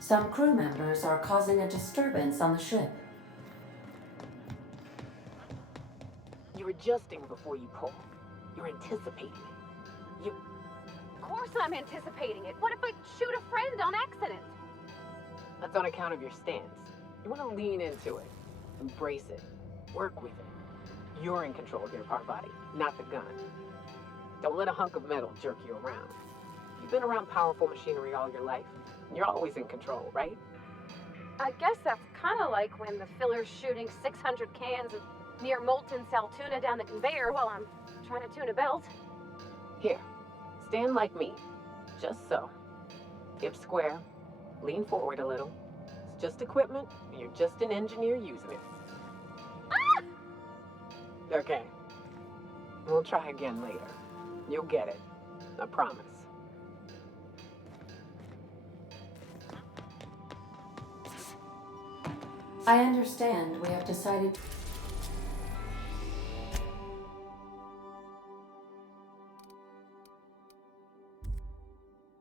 Some crew members are causing a disturbance on the ship. You're adjusting before you pull. You're anticipating it. Of course I'm anticipating it. What if I shoot a friend on accident? That's on account of your stance. You want to lean into it. Embrace it. Work with it. You're in control of your power body, not the gun. Don't let a hunk of metal jerk you around. You've been around powerful machinery all your life. You're always in control, right? I guess that's kind of like when the filler's shooting 600 cans of near molten cell tuna down the conveyor while I'm trying to tune a belt. Here, stand like me. Just so. Hips square. Lean forward a little. It's just equipment, and you're just an engineer using it. Ah! Okay. We'll try again later. You'll get it. I promise. I understand we have decided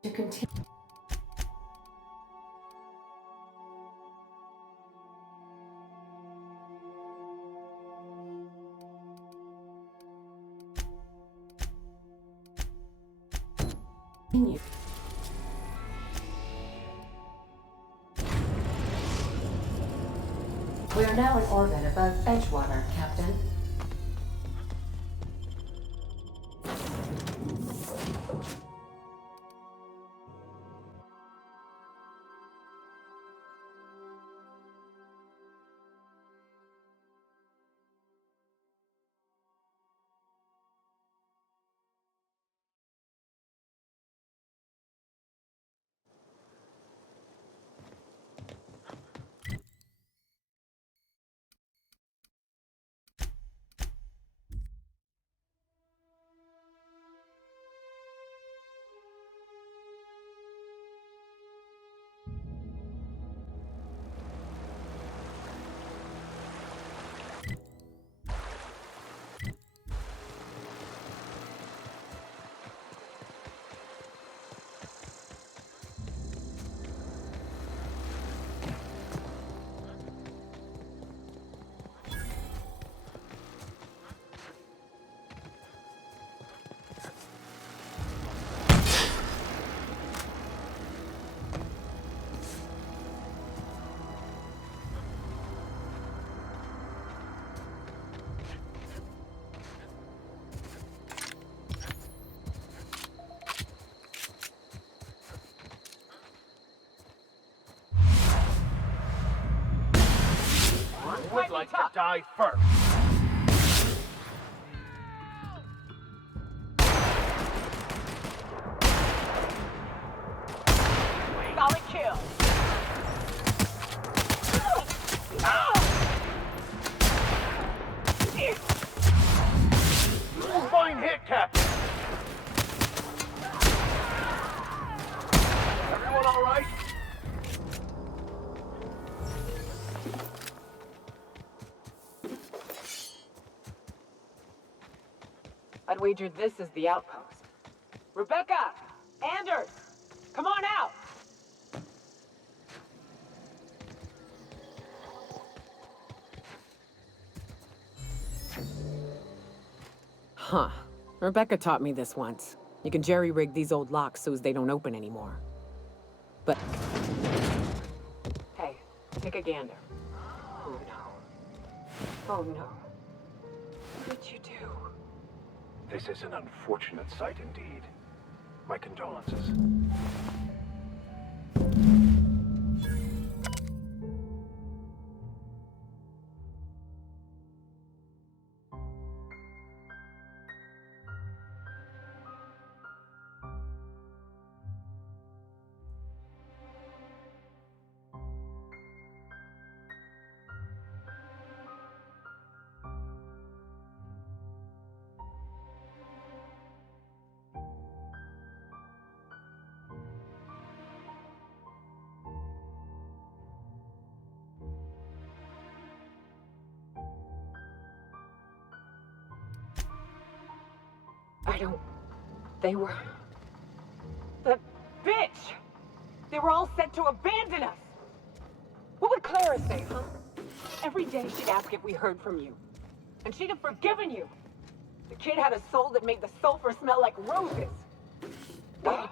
to continue. We are now in orbit above Edgewater, Captain. Would like to die first. Solid kill. Fine hit, Captain. Everyone all right? I'd wager this is the outpost. Rebecca! Anders! Come on out! Huh. Rebecca taught me this once. You can jerry-rig these old locks so as they don't open anymore. But... Hey, take a gander. Oh no. Oh no. What did you do? This is an unfortunate sight indeed. My condolences. I don't... They were... That bitch! They were all set to abandon us. What would Clara say, huh? Every day she'd ask if we heard from you. And she'd have forgiven you. The kid had a soul that made the sulfur smell like roses. Hard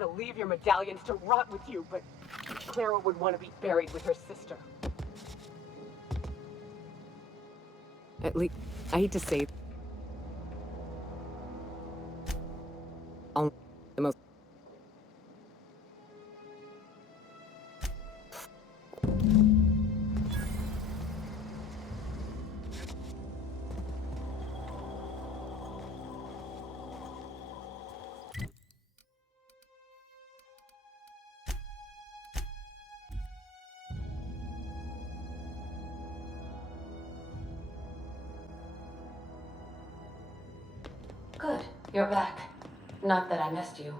to leave your medallions to rot with you, but Clara would want to be buried with her sister. At least, I hate to say, the most. Good, you're back. Not that I missed you.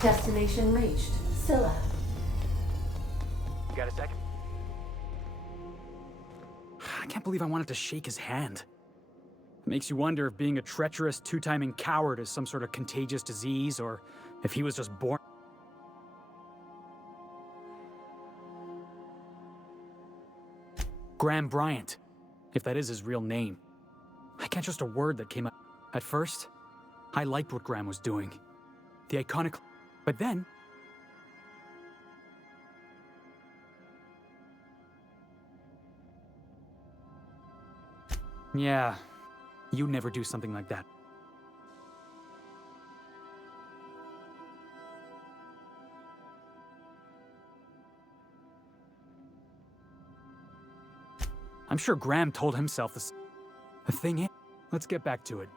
Destination reached. Scylla. You got a second? I can't believe I wanted to shake his hand. It makes you wonder if being a treacherous, two-timing coward is some sort of contagious disease, or if he was just born. Graham Bryant, if that is his real name. I can't trust a word that came out. At first, I liked what Graham was doing. The iconic... But then... Yeah, you'd never do something like that. I'm sure Graham told himself this. The thing is, let's get back to it.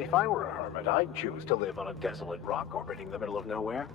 If I were a hermit, I'd choose to live on a desolate rock orbiting the middle of nowhere.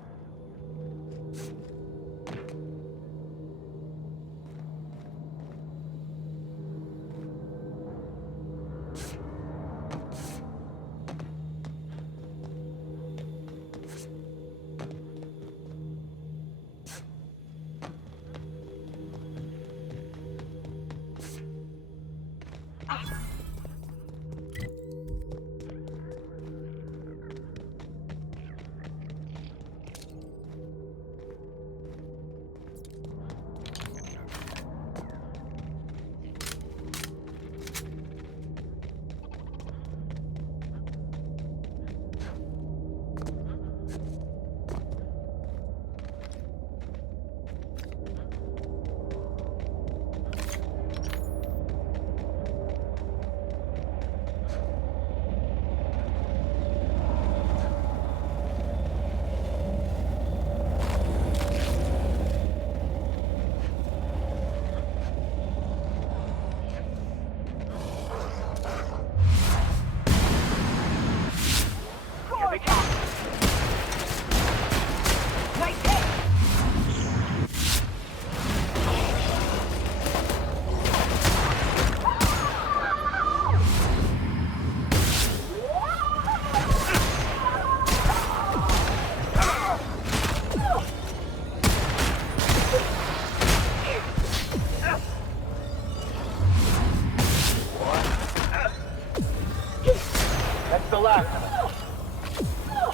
That's the last of it.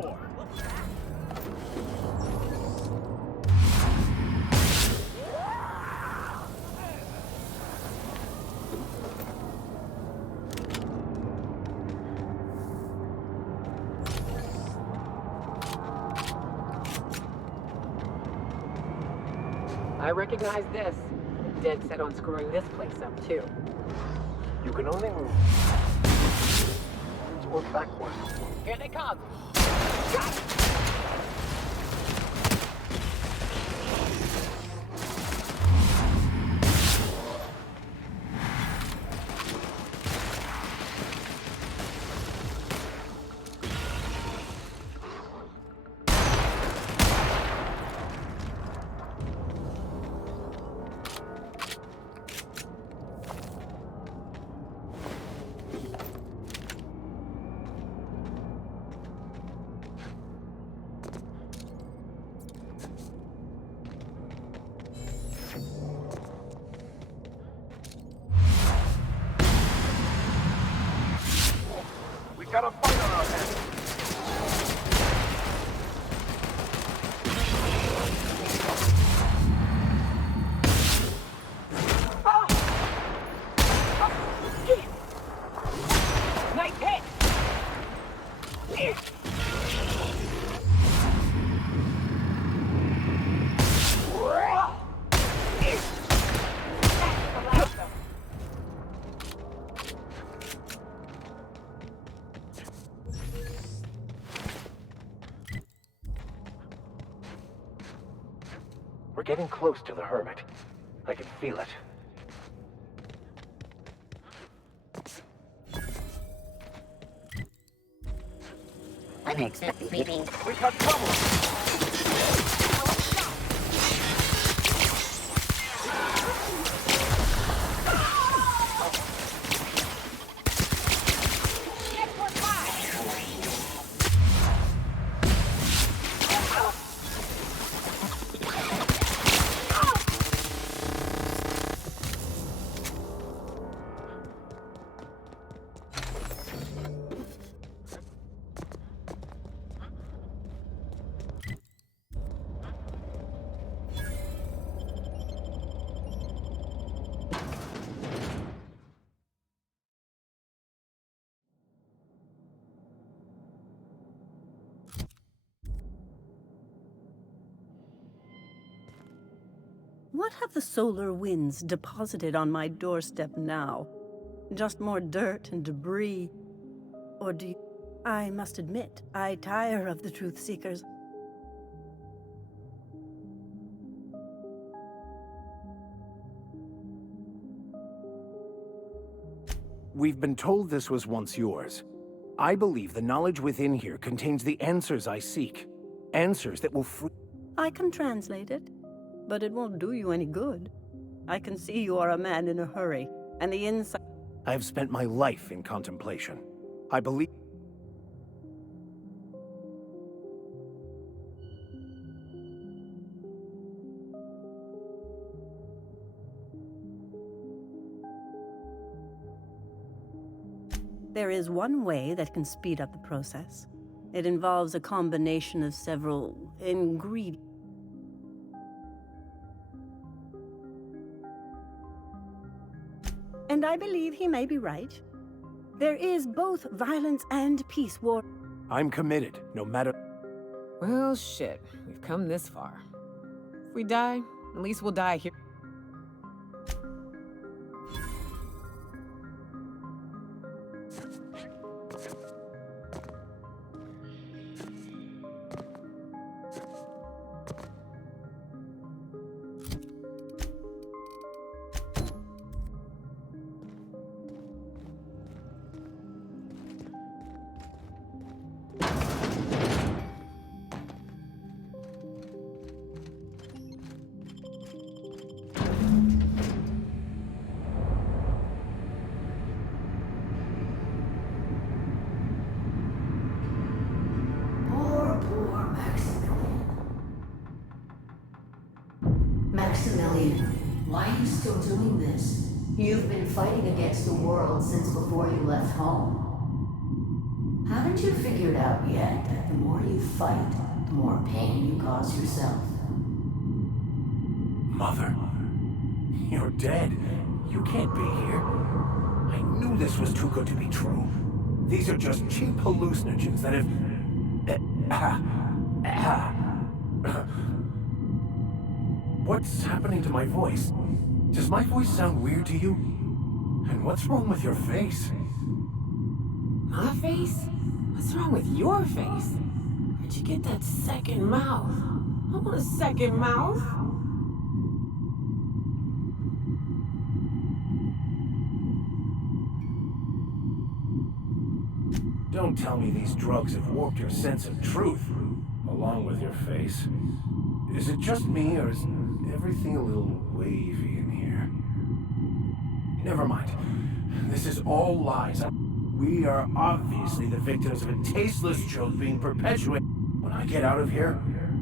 for? I recognize this. Dead set on screwing this place up, too. You can only move or backwards. Here they come! We got a fight on our hands. Nice hit! We're getting close to the hermit. I can feel it. Unexpected meeting. We got trouble! What have the solar winds deposited on my doorstep now? Just more dirt and debris? Or do you... I must admit, I tire of the truth seekers. We've been told this was once yours. I believe the knowledge within here contains the answers I seek. Answers that will free... I can translate it, but it won't do you any good. I can see you are a man in a hurry, and the inside... I have spent my life in contemplation. I believe... There is one way that can speed up the process. It involves a combination of several ingredients. And I believe he may be right. There is both violence and peace war. I'm committed, no matter... Well, shit. We've come this far. If we die, at least we'll die here. Poor Maximilian, why are you still doing this? You've been fighting against the world since before you left home. How did Haven't you figured out yet that the more you fight, the more pain you cause yourself? Mother, you're dead. You can't be here. I knew this was too good to be true. These are just cheap hallucinogens that have... What's happening to my voice? Does my voice sound weird to you? And what's wrong with your face? My face? What's wrong with your face? Where'd you get that second mouth? I want a second mouth. Don't tell me these drugs have warped your sense of truth, along with your face. Is it just me, or is everything a little wavy in here? Never mind. This is all lies. We are obviously the victims of a tasteless joke being perpetuated. When I get out of here,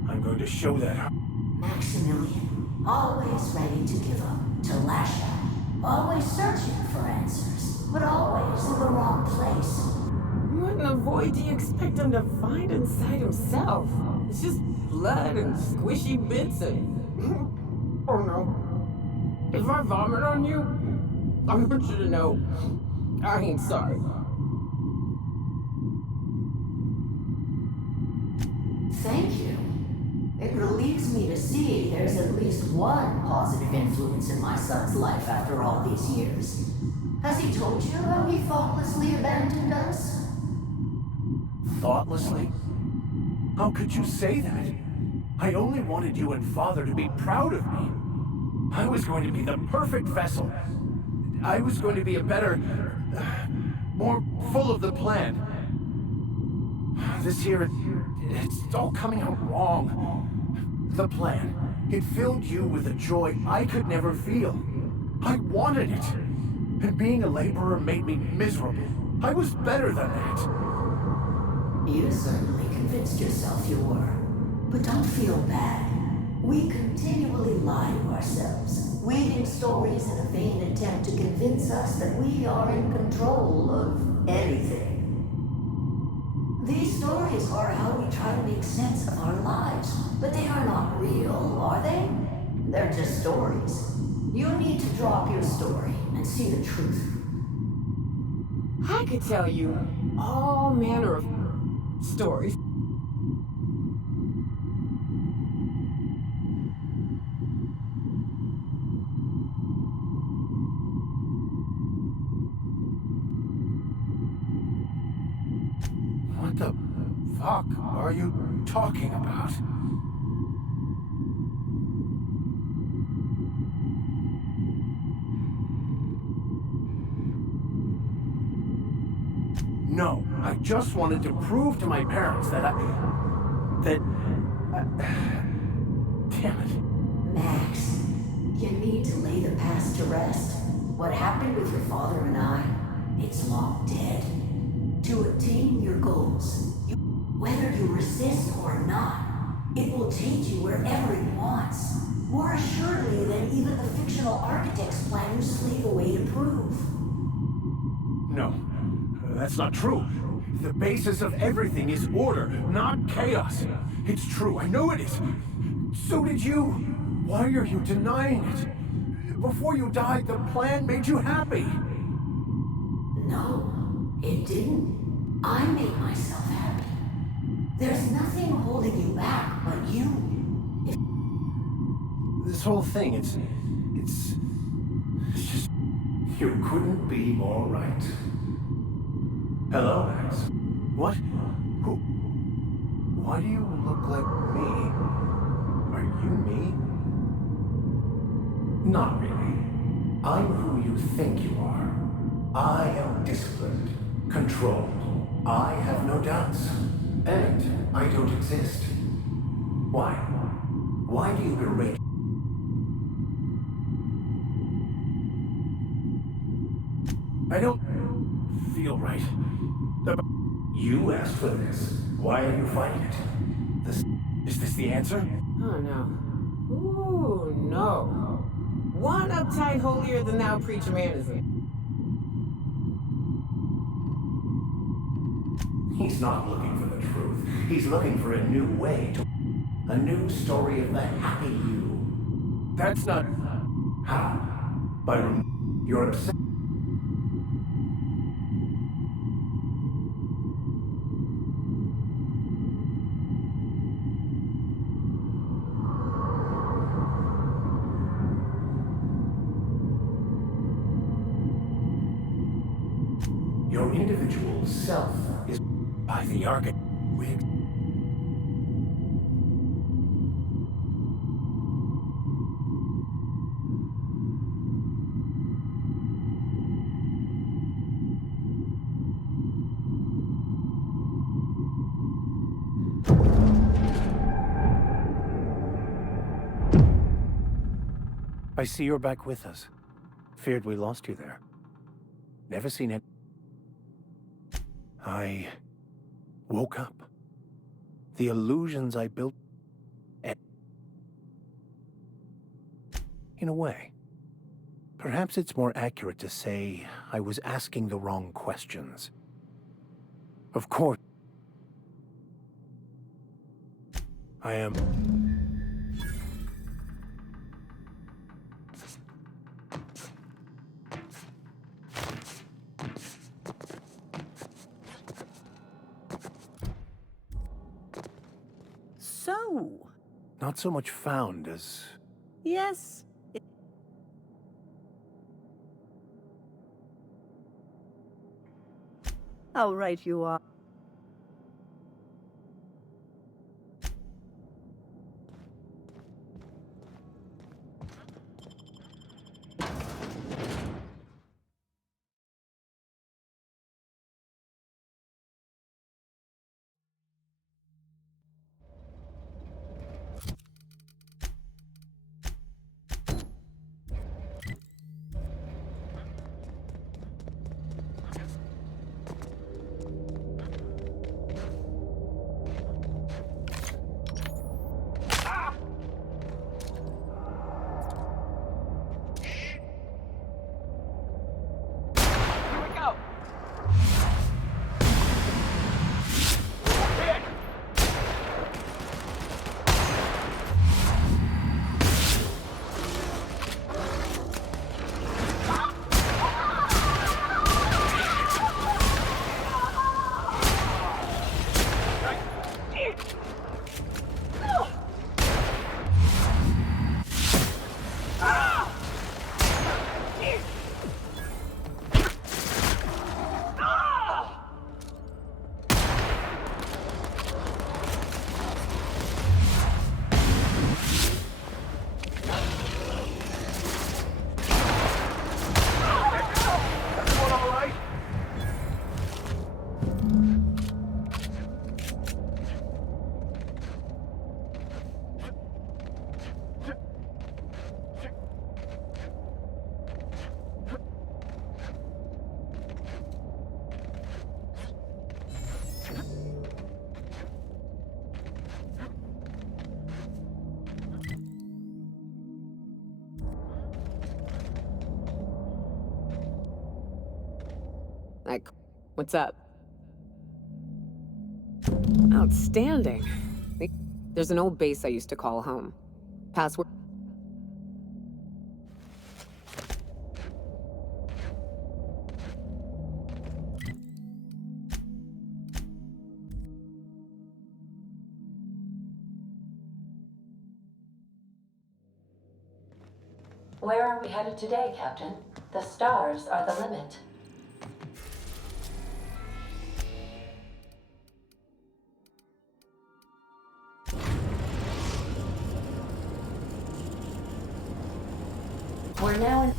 I'm going to show that. Maximilian, always ready to give up, to lash out, always searching for answers, but always in the wrong place. What in the void do you expect him to find inside himself? It's just blood and squishy bits and... Oh no. If I vomit on you, I want you to know I ain't sorry. Thank you. It relieves me to see there's at least one positive influence in my son's life after all these years. Has he told you how he thoughtlessly abandoned us? Thoughtlessly? How could you say that? I only wanted you and Father to be proud of me. I was going to be the perfect vessel. I was going to be a better... more full of the plan. This here, it's all coming out wrong. The plan, it filled you with a joy I could never feel. I wanted it. And being a laborer made me miserable. I was better than that. You certainly convinced yourself you were. But don't feel bad. We continually lie to ourselves, weaving stories in a vain attempt to convince us that we are in control of anything. These stories are how we try to make sense of our lives, but they are not real, are they? They're just stories. You need to drop your story and see the truth. I could tell you all manner of stories. What the fuck are you talking about? No, I just wanted to prove to my parents that damn it. Max, you need to lay the past to rest. What happened with your father and I, it's long dead. To attain your goals, whether you resist or not, it will take you wherever it wants. More assuredly than even the fictional architect's plan you slave away to prove. No, that's not true. The basis of everything is order, not chaos. It's true, I know it is. So did you. Why are you denying it? Before you died, the plan made you happy. No, it didn't. I made myself happy. There's nothing holding you back but you. This whole thing, it's just... You couldn't be more right. Hello, Max. What? Who? Why do you look like me? Are you me? Not really. I'm who you think you are. I am disciplined, controlled. I have no doubts. And I don't exist. Why? Why do you berate? I don't feel right. You asked for this. Why are you fighting it? Is this the answer? Oh no. Ooh, no. One uptight, holier than thou preacher man is in. He's not looking for the truth. He's looking for a new way to... A new story of the happy you. That's not... How? By you're upset. Your individual self is by the architect. I see you're back with us. Feared we lost you there. Never seen it. I woke up. The illusions I built... In a way. Perhaps it's more accurate to say I was asking the wrong questions. Of course. I am... So, Not so much found as... yes. How right you are. Like, what's up? Outstanding. There's an old base I used to call home. Password. Where are we headed today, Captain? The stars are the limit. We're now in...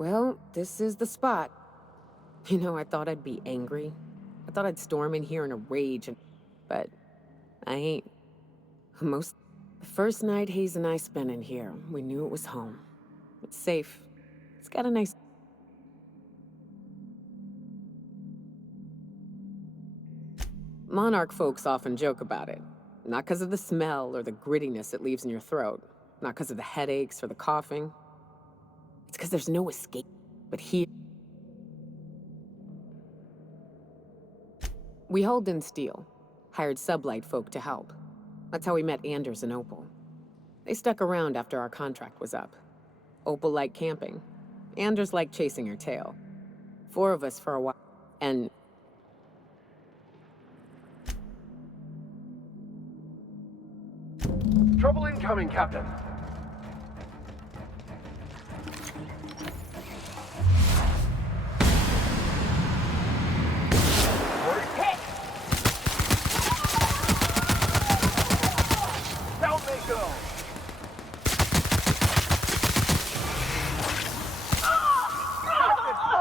Well, this is the spot. You know, I thought I'd be angry. I thought I'd storm in here in a rage, but I ain't. The first night Hayes and I spent in here, we knew it was home. It's safe. It's got a nice... Monarch folks often joke about it. Not because of the smell or the grittiness it leaves in your throat. Not because of the headaches or the coughing. It's because there's no escape. But here... We hauled in steel. Hired sublight folk to help. That's how we met Anders and Opal. They stuck around after our contract was up. Opal liked camping. Anders liked chasing her tail. 4 of us for a while. And... Trouble incoming, Captain. go!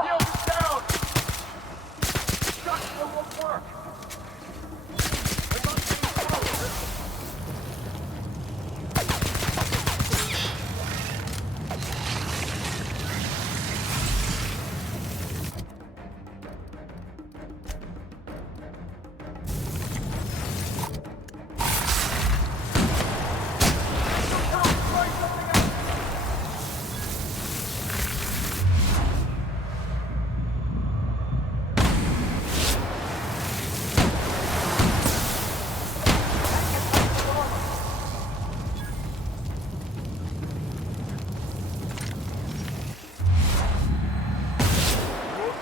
Shield is down! Shotgun won't work! I'm not getting close!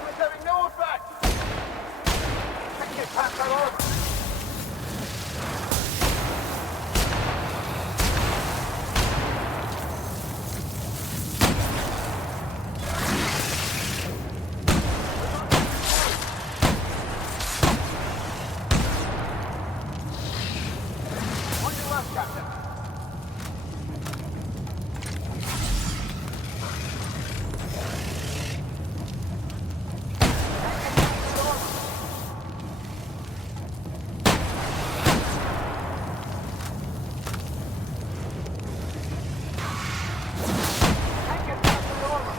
It's having no effect! I can't pass that armor! On your left, Captain. I can't pass the armor!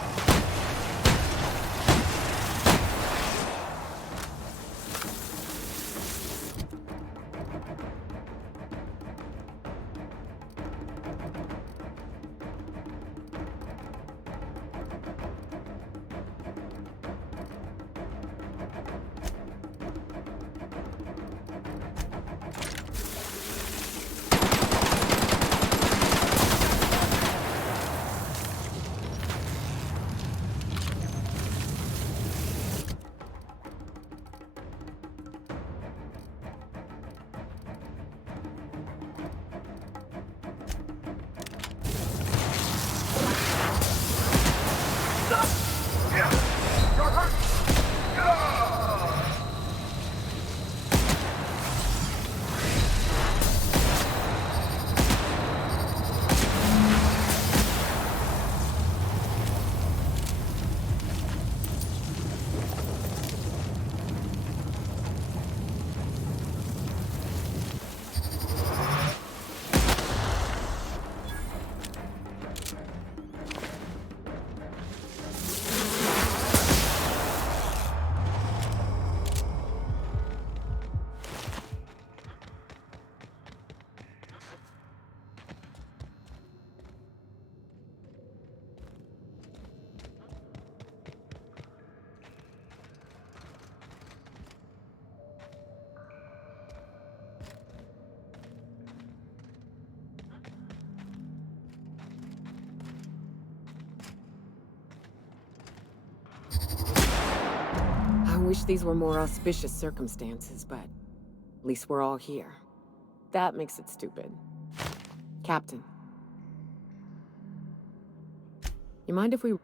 You're hurt! I wish these were more auspicious circumstances, but at least we're all here. That makes it stupid. Captain. You mind if we...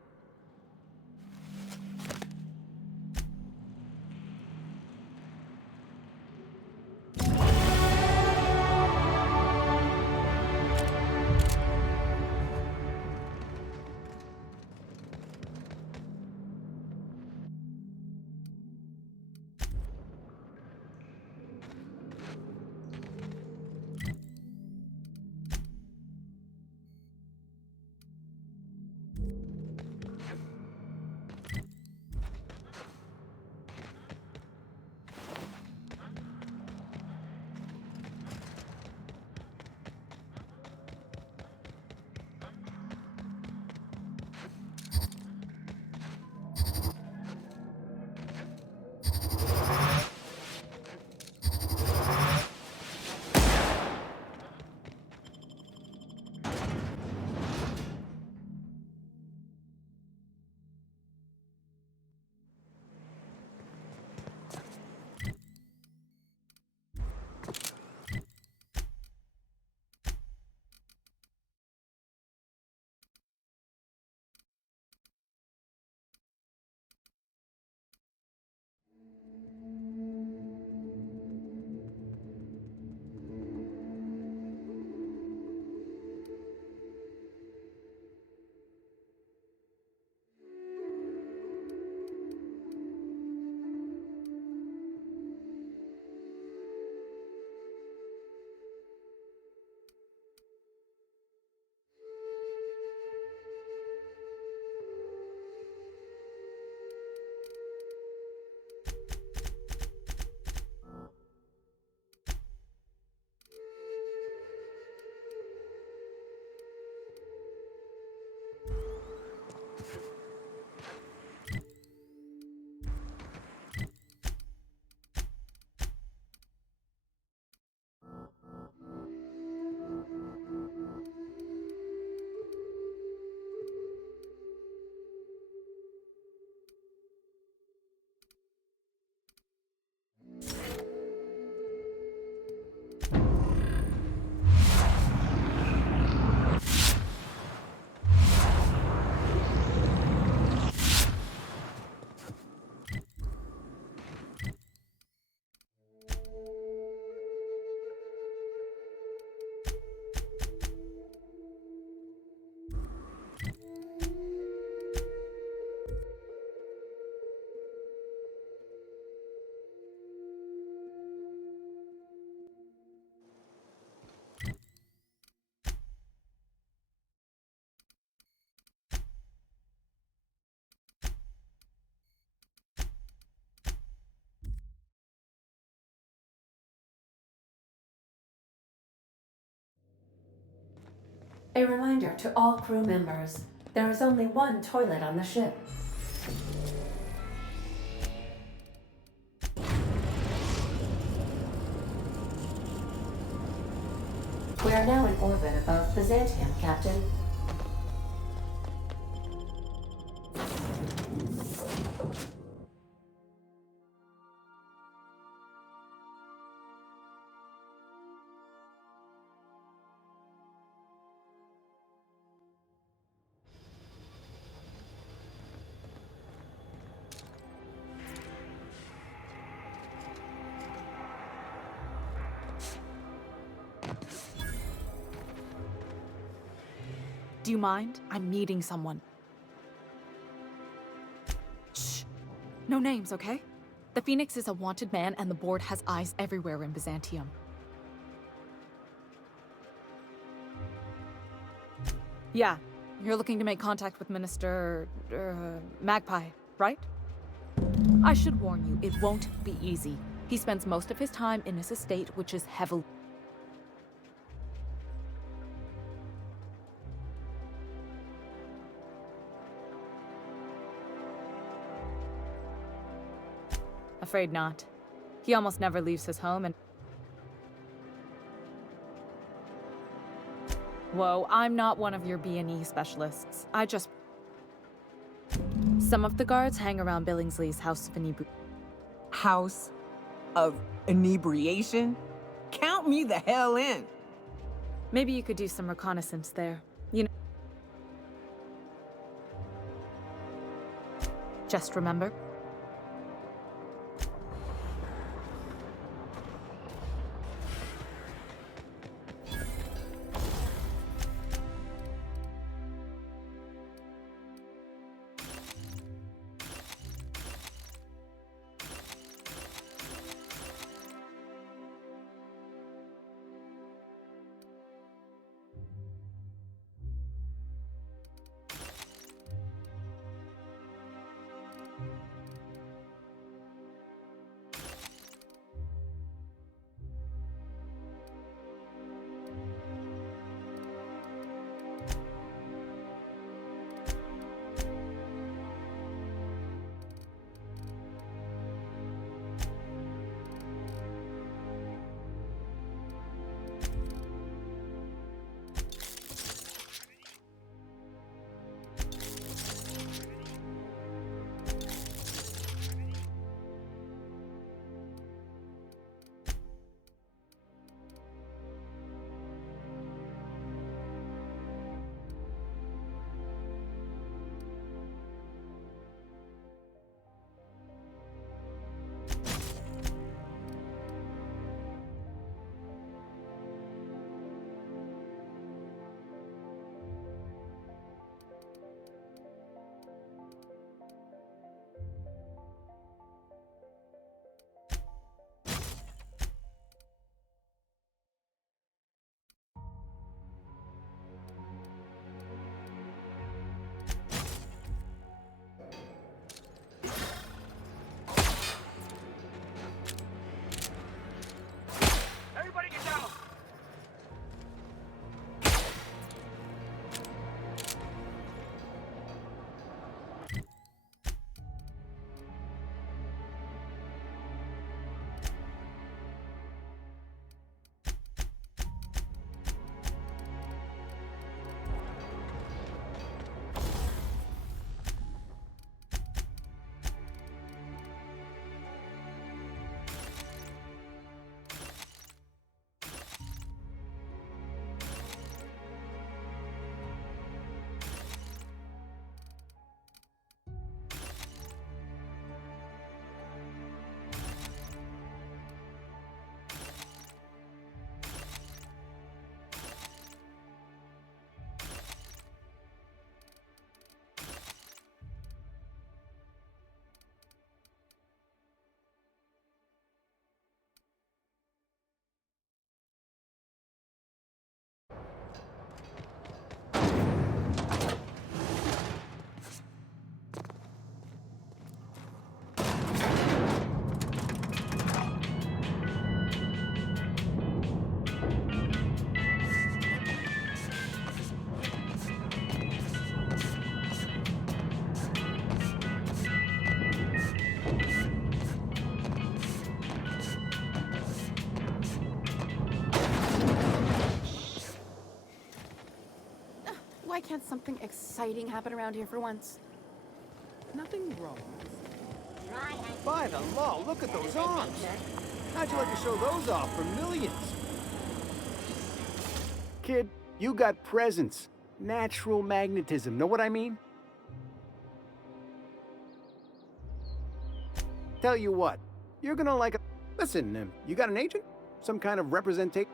A reminder to all crew members, there is only one toilet on the ship. We are now in orbit above Byzantium, Captain. Do you mind? I'm meeting someone. Shh. No names, okay? The Phoenix is a wanted man, and the board has eyes everywhere in Byzantium. Yeah, you're looking to make contact with Minister... Magpie, right? I should warn you, it won't be easy. He spends most of his time in his estate, which is heavily... Afraid not. He almost never leaves his home and... Whoa, I'm not one of your B&E specialists. I just... Some of the guards hang around Billingsley's House of Inebriation. House of inebriation? Count me the hell in. Maybe you could do some reconnaissance there. You know... Just remember... Why can't something exciting happen around here for once? Nothing wrong. By the law, look at those arms! How'd you like to show those off for millions? Kid, you got presence. Natural magnetism, know what I mean? Tell you what, you're gonna like a... Listen, you got an agent? Some kind of representation?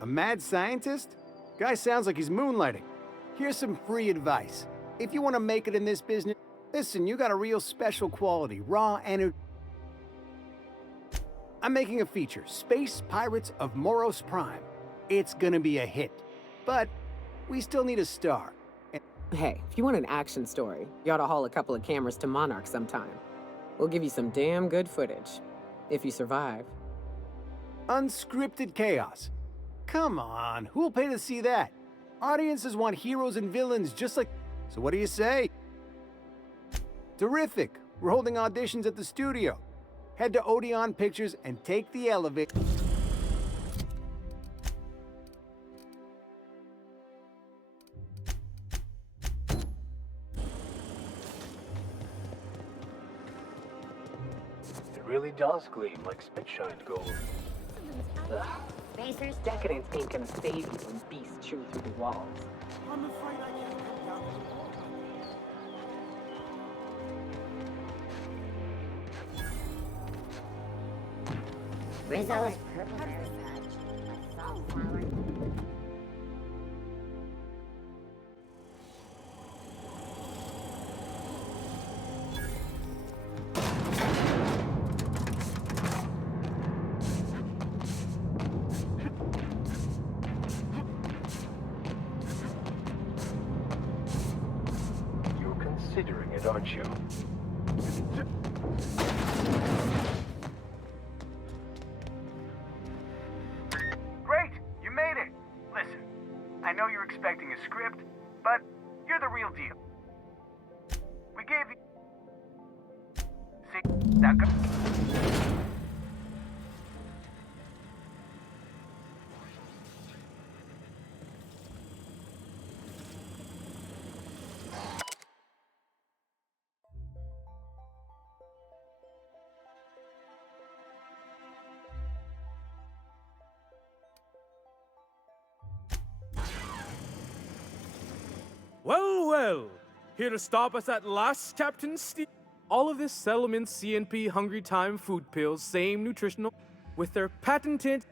A mad scientist? Guy sounds like he's moonlighting. Here's some free advice. If you want to make it in this business, listen, you got a real special quality, raw energy. I'm making a feature, Space Pirates of Moros Prime. It's gonna be a hit, but we still need a star. Hey, if you want an action story, you ought to haul a couple of cameras to Monarch sometime. We'll give you some damn good footage. If you survive. Unscripted chaos. Come on, who'll pay to see that? Audiences want heroes and villains just like... So what do you say? Terrific. We're holding auditions at the studio. Head to Odeon Pictures and take the elevator. It really does gleam like spit-shined gold. Ugh. Decadence ain't gonna save you when beasts chew through the walls. I'm afraid I can't come down Rizzo's purple berry fudge. A sunflower. You're considering it, aren't you? Great! You made it! Listen, I know you're expecting a script, but you're the real deal. We gave you... See, that guy... Well, well. Here to stop us at last, Captain Steve. All of this settlement CNP Hungry Time food pills, same nutritional, with their patented...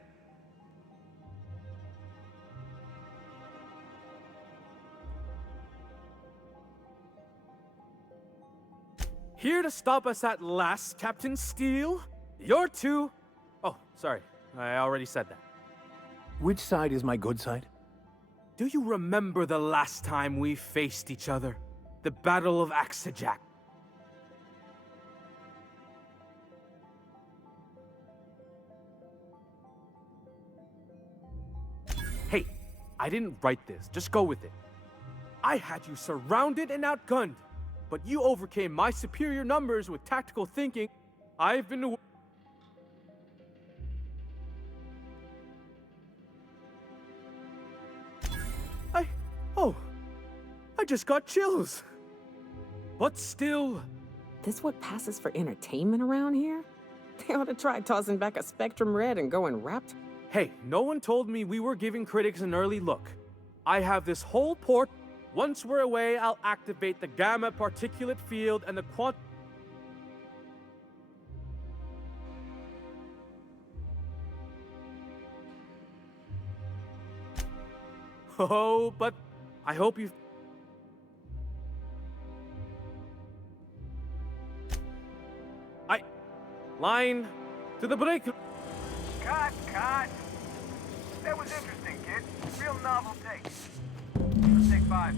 Here to stop us at last, Captain Steele. You're two... Oh, sorry. I already said that. Which side is my good side? Do you remember the last time we faced each other? The Battle of Axajak. Hey, I didn't write this. Just go with it. I had you surrounded and outgunned, but you overcame my superior numbers with tactical thinking. I've been... I just got chills. But still... This what passes for entertainment around here? They ought to try tossing back a Spectrum Red and going wrapped. Hey, no one told me we were giving critics an early look. I have this whole port. Once we're away, I'll activate the gamma particulate field and the quant... Oh, but I hope you've... Line to the break. Cut! That was interesting, kid. Real novel take. Let's take 5.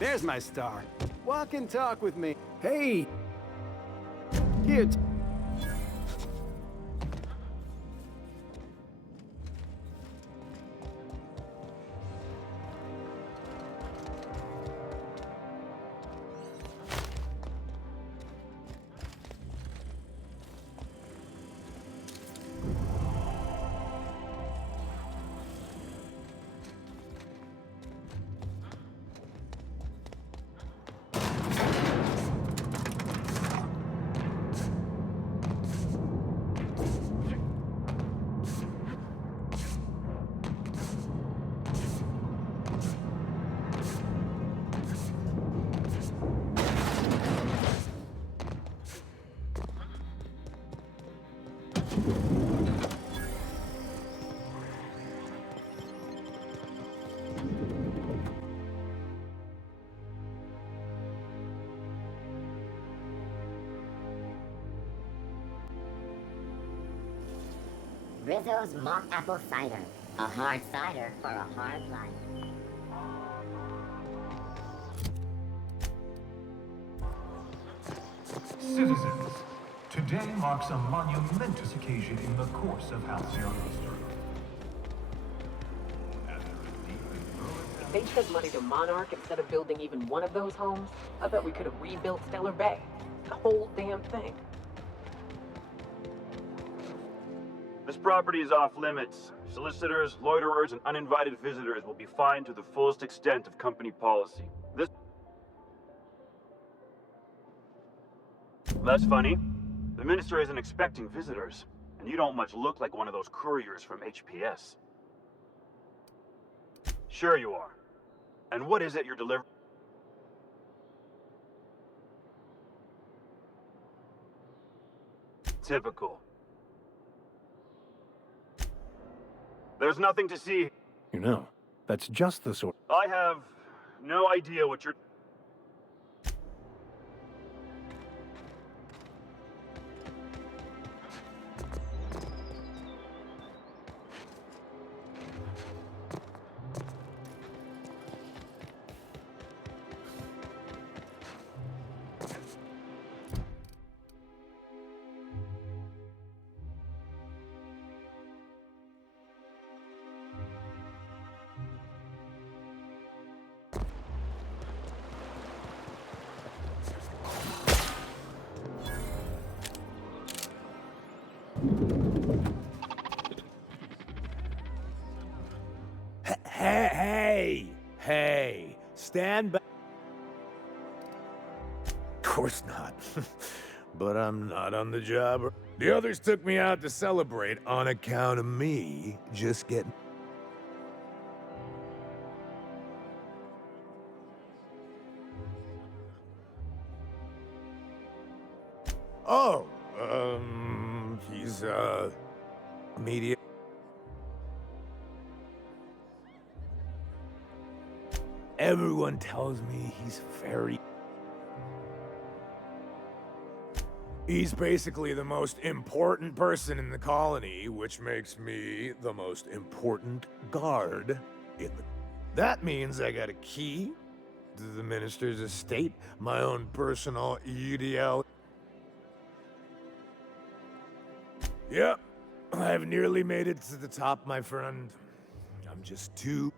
There's my star. Walk and talk with me. Hey! Here. Rizzo's mock apple cider. A hard cider for a hard life. Citizens, today marks a monumentous occasion in the course of Halcyon history. If they took money to Monarch instead of building even one of those homes, I bet we could have rebuilt Stellar Bay. The whole damn thing. This property is off limits. Solicitors, loiterers, and uninvited visitors will be fined to the fullest extent of company policy. That's funny. The minister isn't expecting visitors, and you don't much look like one of those couriers from HPS. Sure you are. And what is it you're delivering? Typical. There's nothing to see. You know, that's just the sort. I have no idea what you're... Hey, stand back. Of course not. But I'm not on the job. The others took me out to celebrate on account of me just getting... Oh, he's, media... Everyone tells me he's very... He's basically the most important person in the colony, which makes me the most important guard in the... That means I got a key to the minister's estate, my own personal UDL. Yep, I've nearly made it to the top, my friend. I'm just too...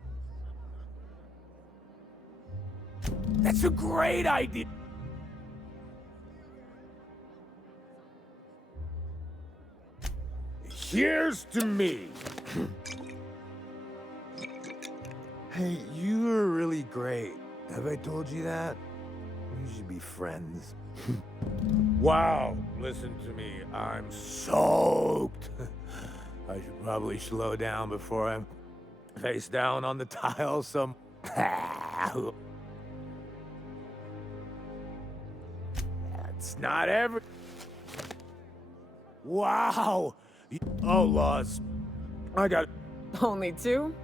That's a great idea! Here's to me! Hey, you are really great. Have I told you that? We should be friends. Wow, listen to me. I'm soaked. I should probably slow down before I'm face down on the tile some... That's not every... Wow! Oh, Laws. I got... Only two?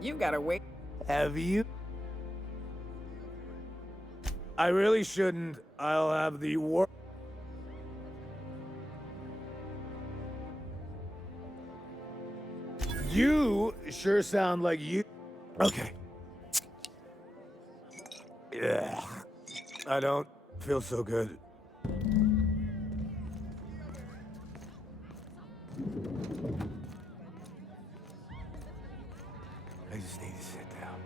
You gotta wait. Have you? I really shouldn't. I'll have the war... You sure sound like you... Okay. Yeah. I don't feel so good. I just need to sit down.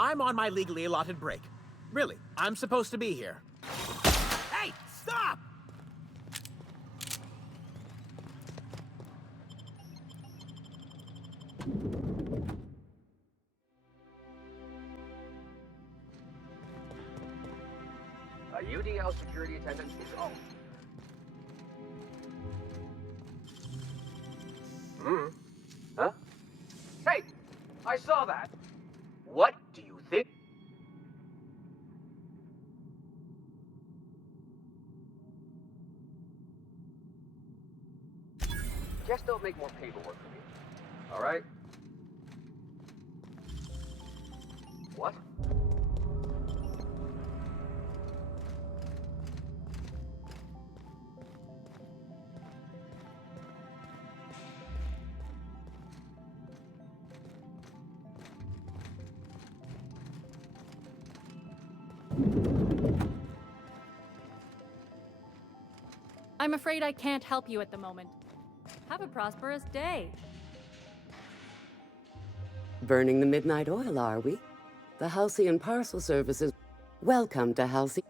I'm on my legally allotted break. Really, I'm supposed to be here. Hey, stop! A UDL security attendant is off. Huh? Hey! I saw that! What do you think? Just don't make more paperwork for me. Alright? What? I'm afraid I can't help you at the moment. Have a prosperous day. Burning the midnight oil, are we? The Halcyon Parcel Services. Welcome to Halcyon.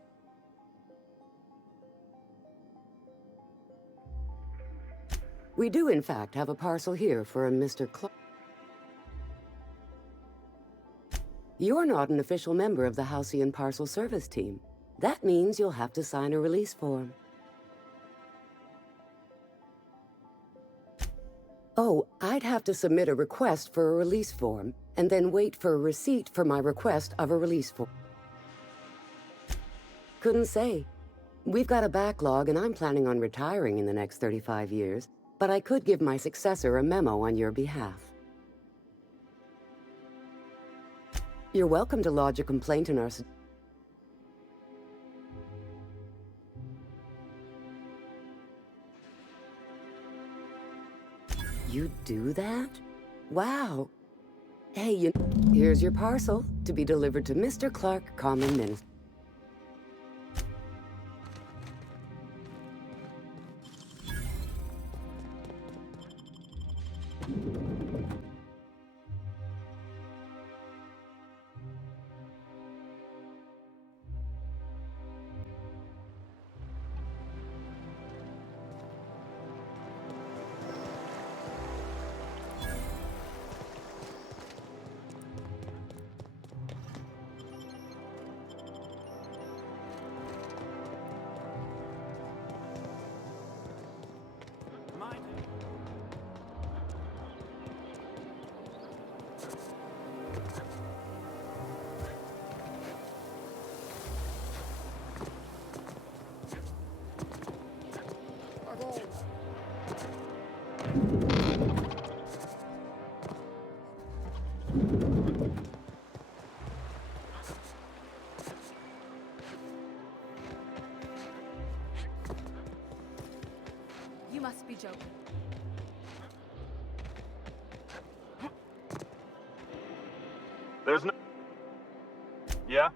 We do, in fact, have a parcel here for a Mr. Clark. You're not an official member of the Halcyon Parcel Service team. That means you'll have to sign a release form. Oh, I'd have to submit a request for a release form, and then wait for a receipt for my request of a release form. Couldn't say. We've got a backlog, and I'm planning on retiring in the next 35 years, but I could give my successor a memo on your behalf. You're welcome to lodge a complaint in our... You do that? Wow. Hey, here's your parcel to be delivered to Mr. Clark, Common Minister. You must be joking. There's no... Yeah?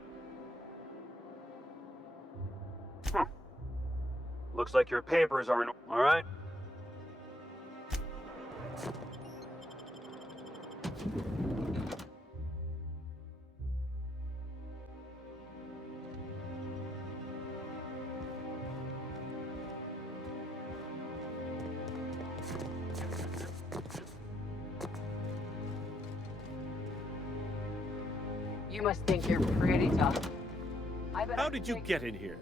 Looks like your papers are in... All right? You must think you're pretty tough. How did you get in here?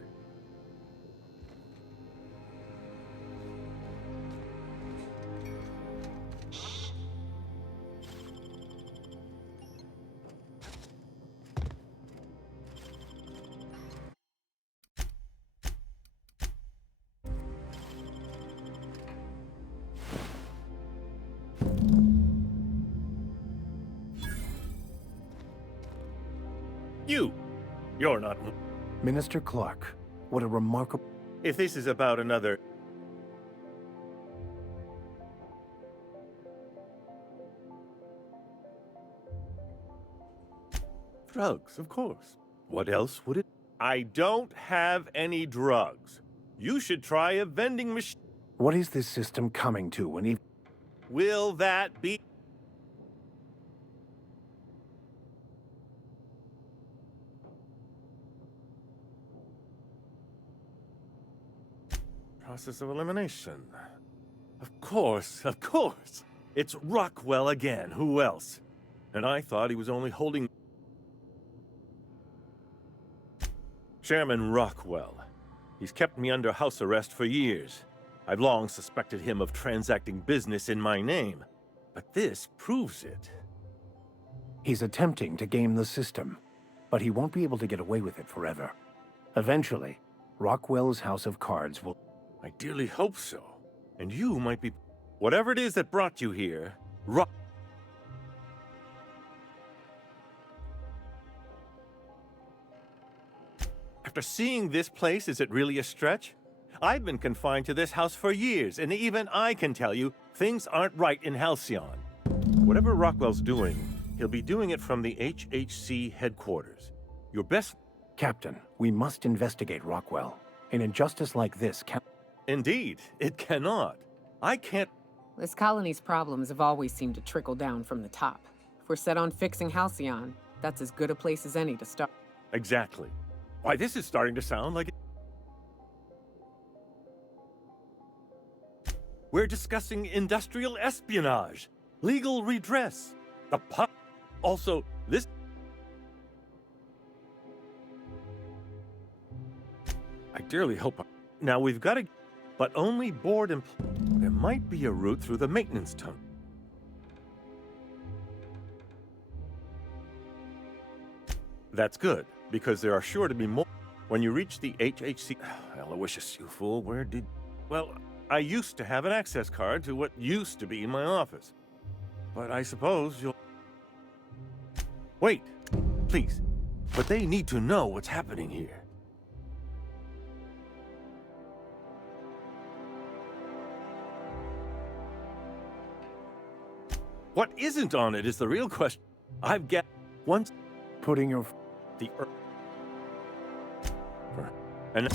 You're not... Minister Clark, what a remarkable... If this is about another... Drugs, of course. What else would it... I don't have any drugs. You should try a vending machine. What is this system coming to when he... Will that be... Process of elimination. Of course, of course. It's Rockwell again. Who else? And I thought he was only holding... Chairman Rockwell. He's kept me under house arrest for years. I've long suspected him of transacting business in my name. But this proves it. He's attempting to game the system, but he won't be able to get away with it forever. Eventually, Rockwell's House of Cards will... I dearly hope so. And you might be... Whatever it is that brought you here, After seeing this place, is it really a stretch? I've been confined to this house for years, and even I can tell you, things aren't right in Halcyon. Whatever Rockwell's doing, he'll be doing it from the HHC headquarters. Your best... Captain, we must investigate Rockwell. An injustice like this can... Indeed, it cannot. I can't... This colony's problems have always seemed to trickle down from the top. If we're set on fixing Halcyon, that's as good a place as any to start. Exactly. Why, this is starting to sound like... We're discussing industrial espionage, legal redress, the pop... Also, this... I dearly hope... Now, we've got to... But only board and... There might be a route through the maintenance tunnel. That's good, because there are sure to be more... When you reach the HHC... Aloysius, you fool, where did... Well, I used to have an access card to what used to be my office. But I suppose you'll... Wait, please. But they need to know what's happening here. What isn't on it is the real question. I've got... Once... Putting your... The earth... And...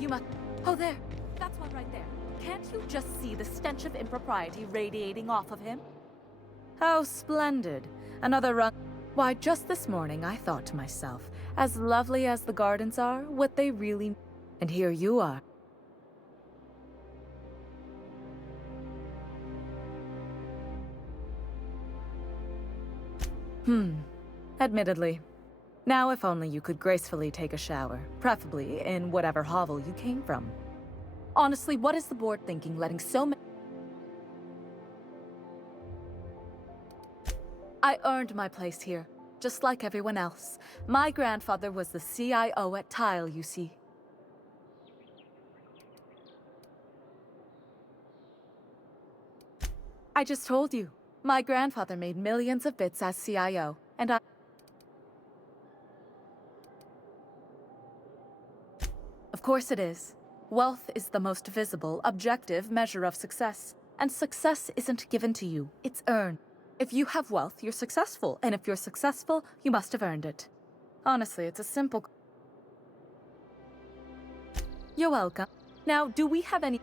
You must... Oh, there. That's one right there. Can't you just see the stench of impropriety radiating off of him? How splendid. Another run... Why, just this morning I thought to myself, as lovely as the gardens are, what they really... And here you are. Admittedly. Now if only you could gracefully take a shower, preferably in whatever hovel you came from. Honestly, what is the board thinking letting so many... I earned my place here, just like everyone else. My grandfather was the CIO at Tile, you see. I just told you. My grandfather made millions of bits as CIO, and I... Of course it is. Wealth is the most visible, objective measure of success. And success isn't given to you, it's earned. If you have wealth, you're successful. And if you're successful, you must have earned it. Honestly, it's a simple... You're welcome. Now, do we have any...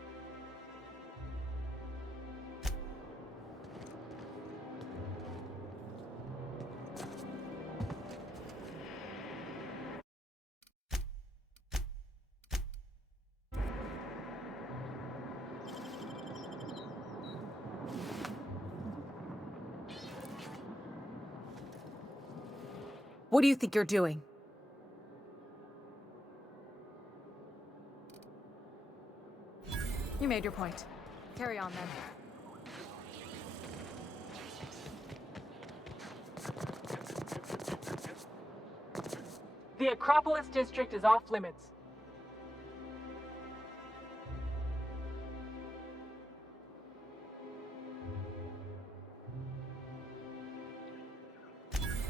What do you think you're doing? You made your point. Carry on, then. The Acropolis district is off limits.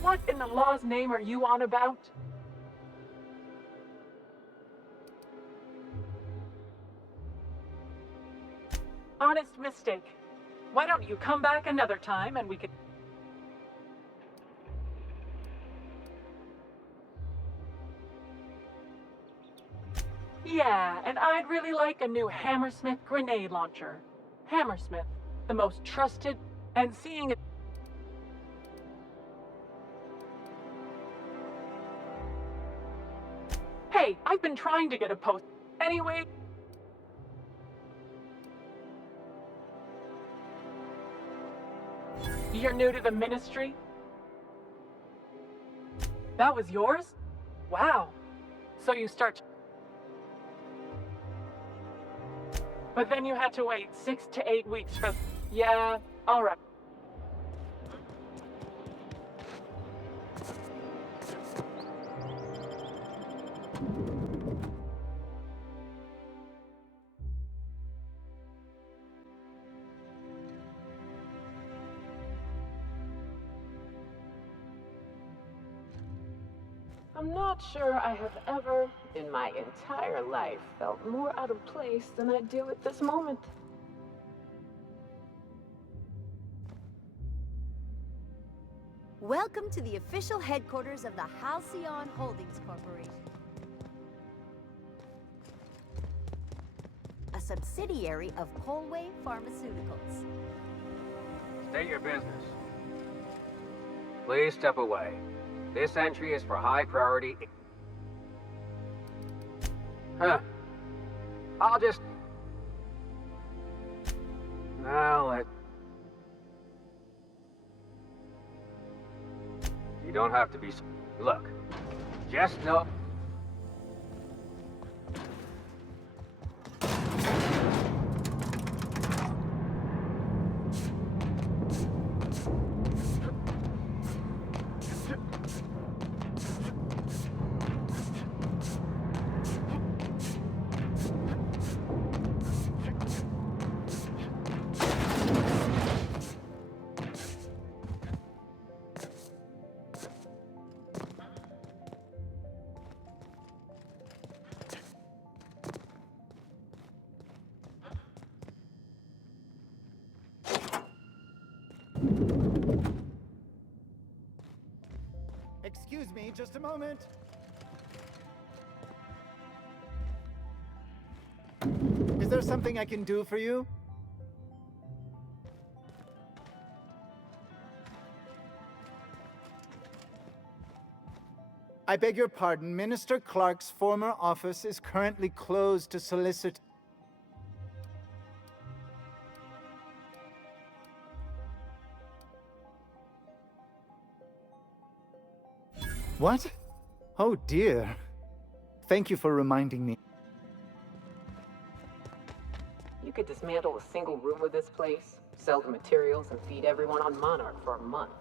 What in the law's name are you on about? Honest mistake. Why don't you come back another time and we could... Yeah, and I'd really like a new Hammersmith grenade launcher. Hammersmith, the most trusted, and seeing it... Hey, I've been trying to get a post. Anyway... You're new to the ministry? That was yours? Wow. So you start... But then you had to wait 6 to 8 weeks for... Yeah, alright. I'm not sure I have ever, in my entire life, felt more out of place than I do at this moment. Welcome to the official headquarters of the Halcyon Holdings Corporation. A subsidiary of Polway Pharmaceuticals. State your business. Please step away. This entry is for high priority... Huh. I'll just... Now let... You don't have to be... Look, just know... Excuse me, just a moment. Is there something I can do for you? I beg your pardon. Minister Clark's former office is currently closed to solicit... What? Oh dear. Thank you for reminding me. You could dismantle a single room of this place, sell the materials, and feed everyone on Monarch for a month.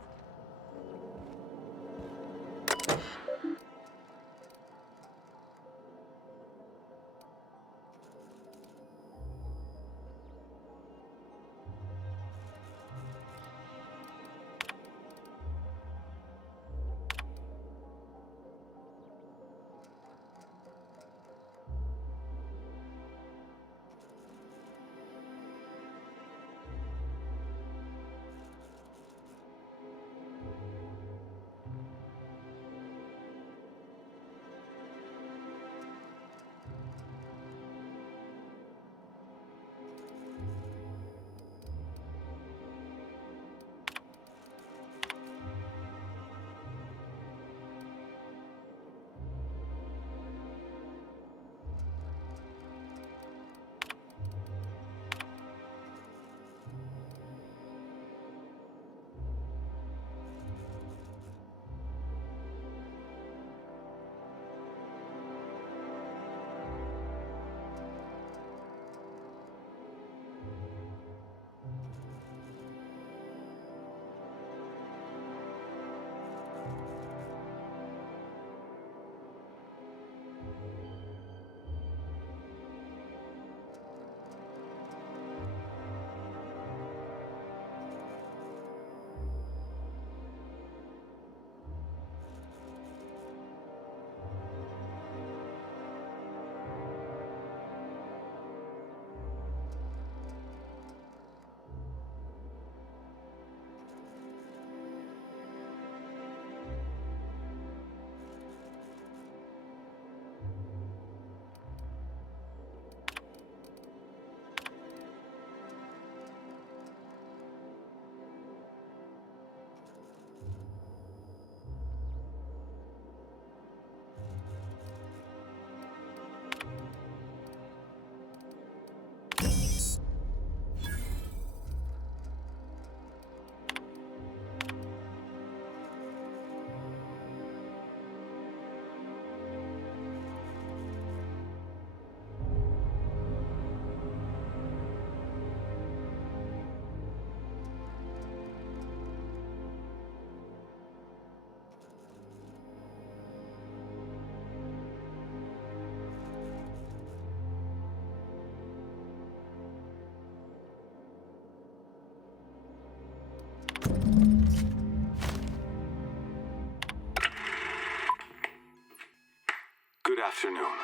afternoon.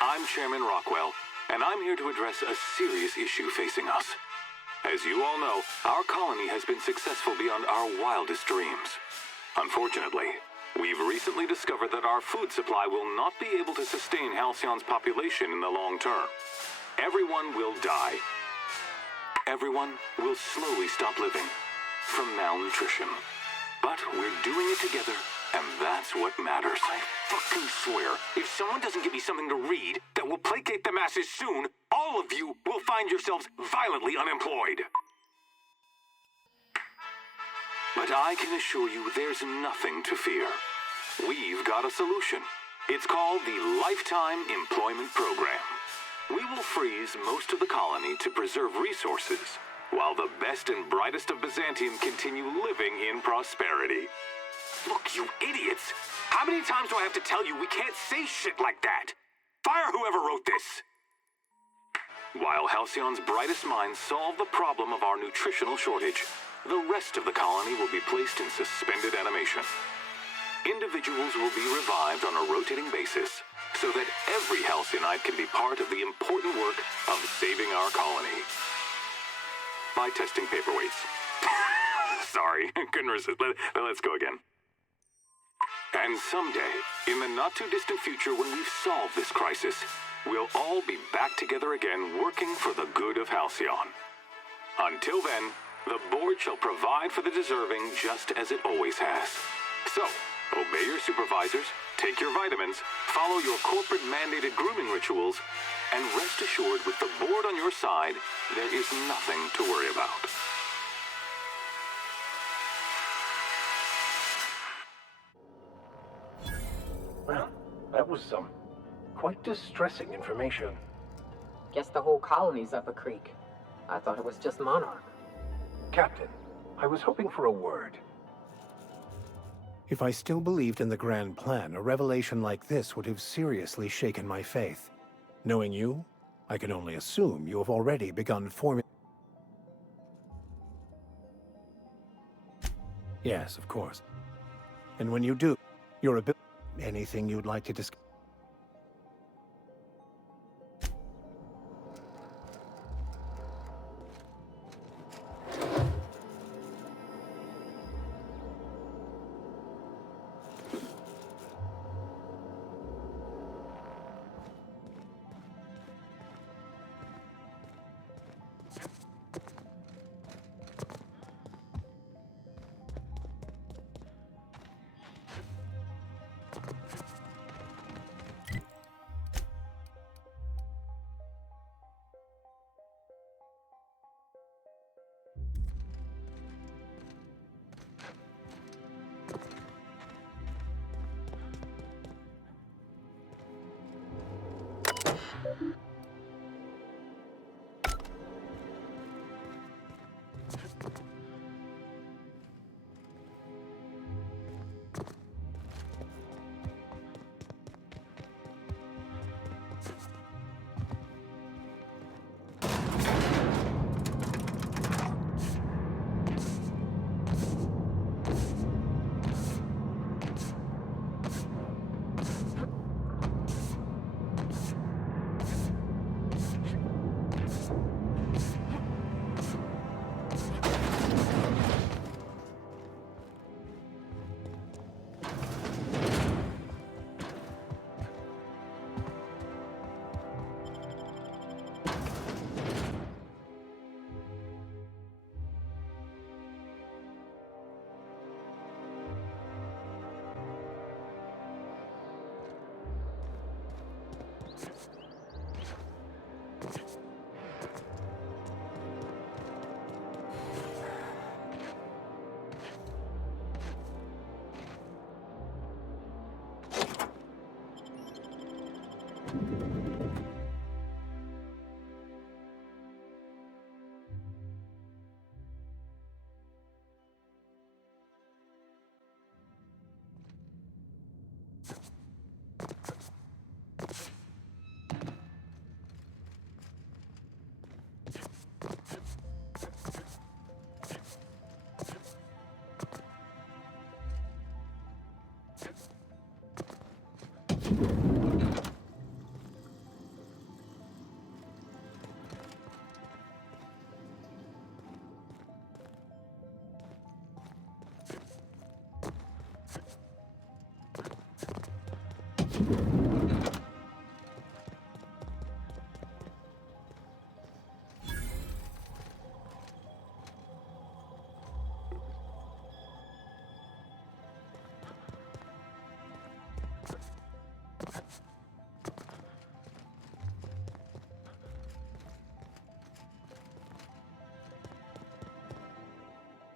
I'm Chairman Rockwell, and I'm here to address a serious issue facing us. As you all know, our colony has been successful beyond our wildest dreams. Unfortunately, we've recently discovered that our food supply will not be able to sustain Halcyon's population in the long term. Everyone will die. Everyone will slowly stop living from malnutrition. But we're doing it together, and that's what matters. I fucking swear, if someone doesn't give me something to read that will placate the masses soon, all of you will find yourselves violently unemployed. But I can assure you there's nothing to fear. We've got a solution. It's called the Lifetime Employment Program. We will freeze most of the colony to preserve resources, while the best and brightest of Byzantium continue living in prosperity. Look, you idiots! How many times do I have to tell you we can't say shit like that? Fire whoever wrote this! While Halcyon's brightest minds solve the problem of our nutritional shortage, the rest of the colony will be placed in suspended animation. Individuals will be revived on a rotating basis, so that every Halcyonite can be part of the important work of saving our colony. By testing paperweights. Sorry, couldn't resist. Let's go again. And someday, in the not-too-distant future when we've solved this crisis, we'll all be back together again working for the good of Halcyon. Until then, the board shall provide for the deserving just as it always has. So, obey your supervisors, take your vitamins, follow your corporate-mandated grooming rituals, and rest assured with the board on your side, there is nothing to worry about. Well, that was some quite distressing information. Guess the whole colony's up a creek. I thought it was just Monarch. Captain, I was hoping for a word. If I still believed in the grand plan, a revelation like this would have seriously shaken my faith. Knowing you, I can only assume you have already begun forming... Yes, of course. And when you do, your ability... Anything you'd like to discuss?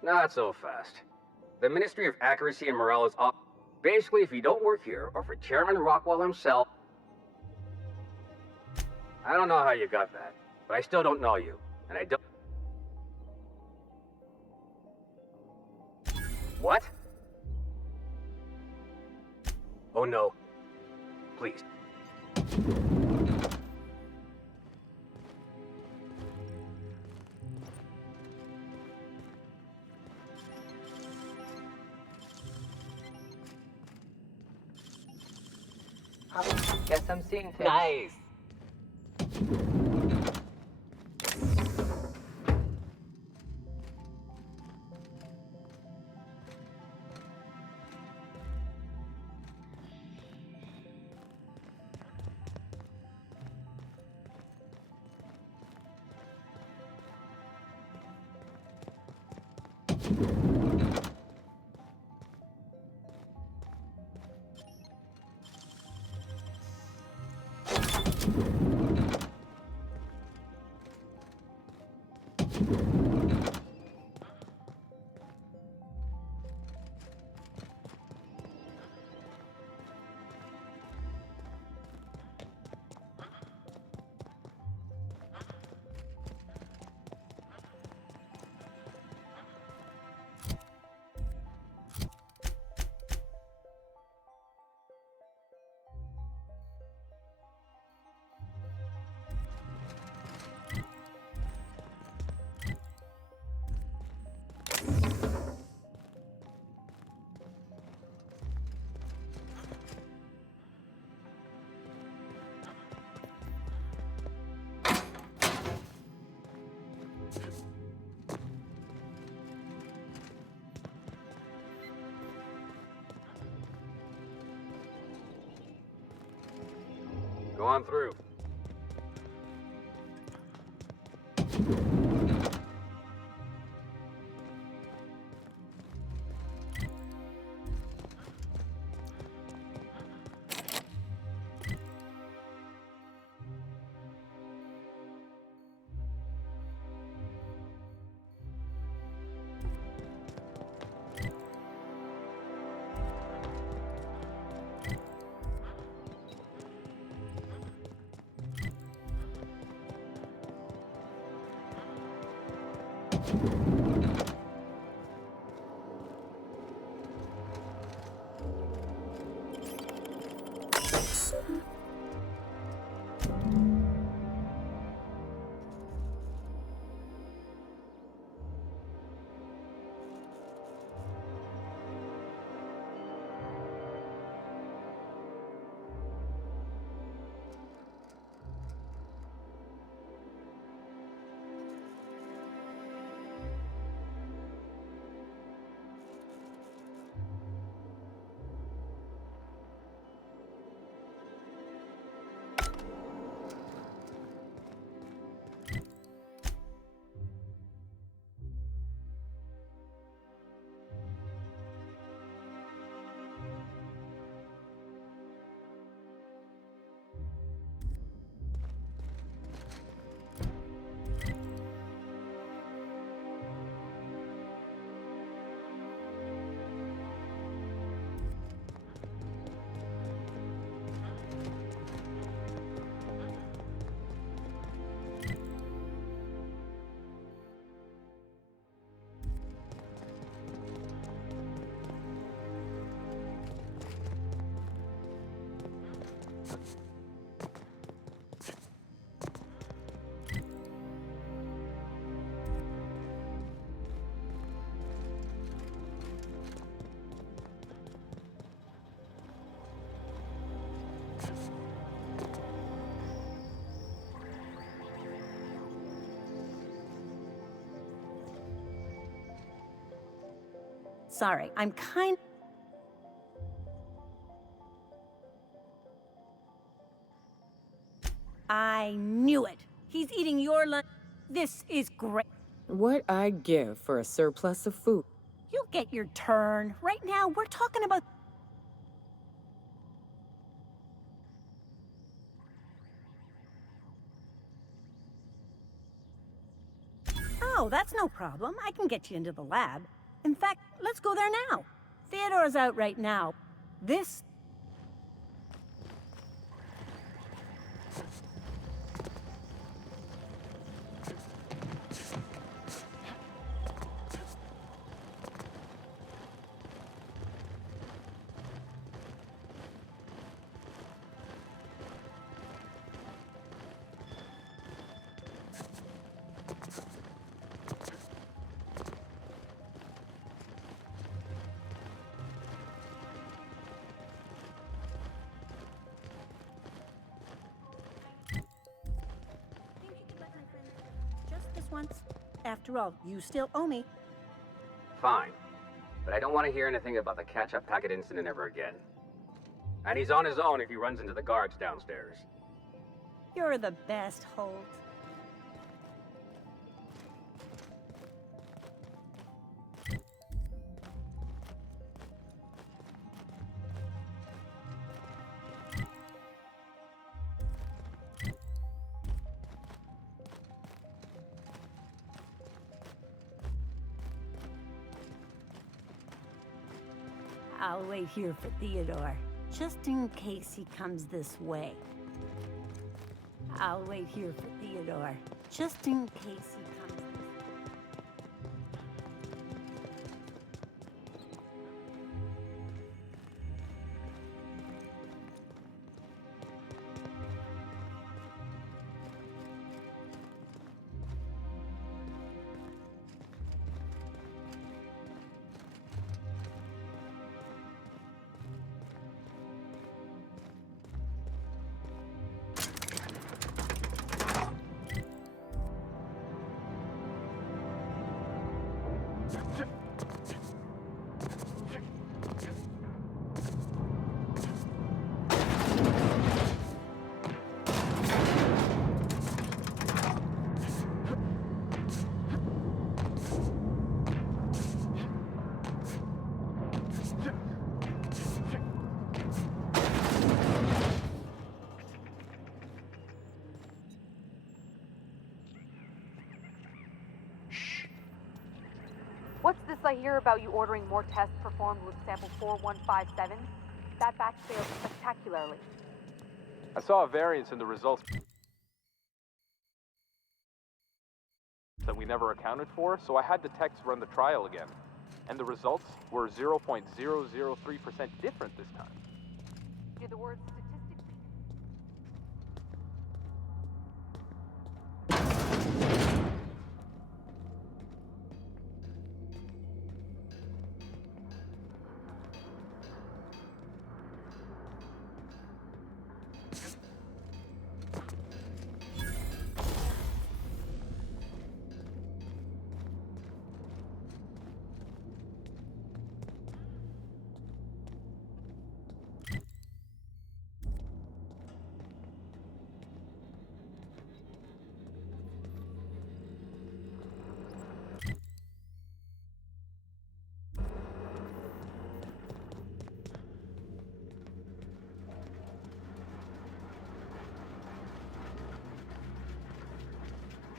Not so fast. The Ministry of Accuracy and Morale is up. Basically, if you don't work here, or for Chairman Rockwell himself... I don't know how you got that, but I still don't know you, and I don't... What? Oh no. Please. Guess I'm seeing things. Nice. Go on through. Sorry, I'm kind... I knew it. He's eating your lunch. This is great. What I'd give for a surplus of food. You'll get your turn. Right now, we're talking about... Oh, that's no problem. I can get you into the lab. In fact, let's go there now. Theodore's out right now. This... Just this once. After all, you still owe me. Fine. But I don't want to hear anything about the catch-up packet incident ever again. And he's on his own if he runs into the guards downstairs. You're the best, Holt. I'll wait here for Theodore, just in case he comes this way. I'll wait here for Theodore, just in case he comes this way. What's this I hear about you ordering more tests performed with sample 4157? That batch failed spectacularly. I saw a variance in the results that we never accounted for, so I had the techs run the trial again. And the results were 0.003% different this time. Do the words statistically...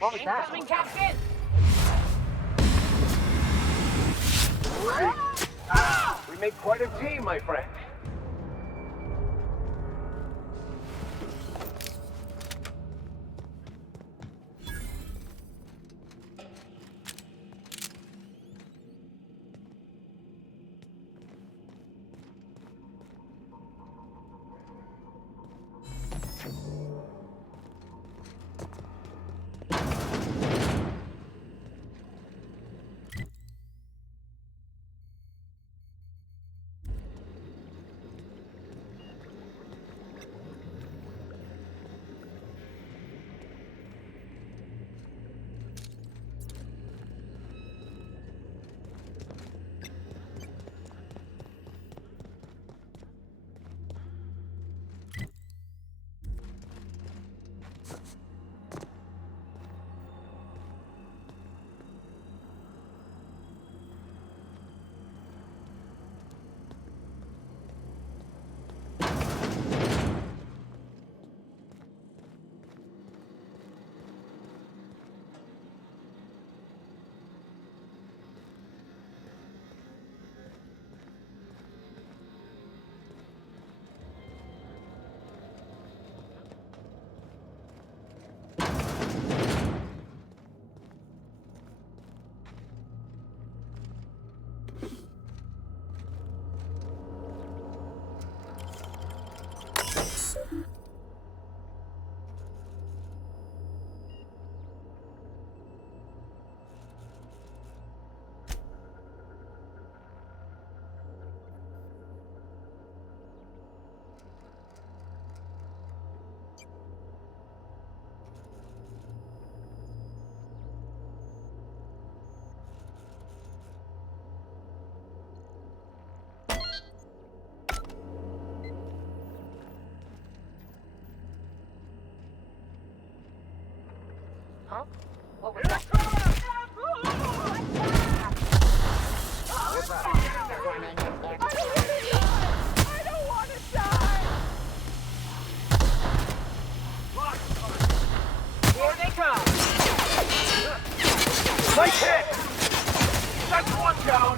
What was that? Incoming, Captain! We make quite a team, my friend. Huh? What was that? I don't want to die! Here they come! Nice hit! That's one down!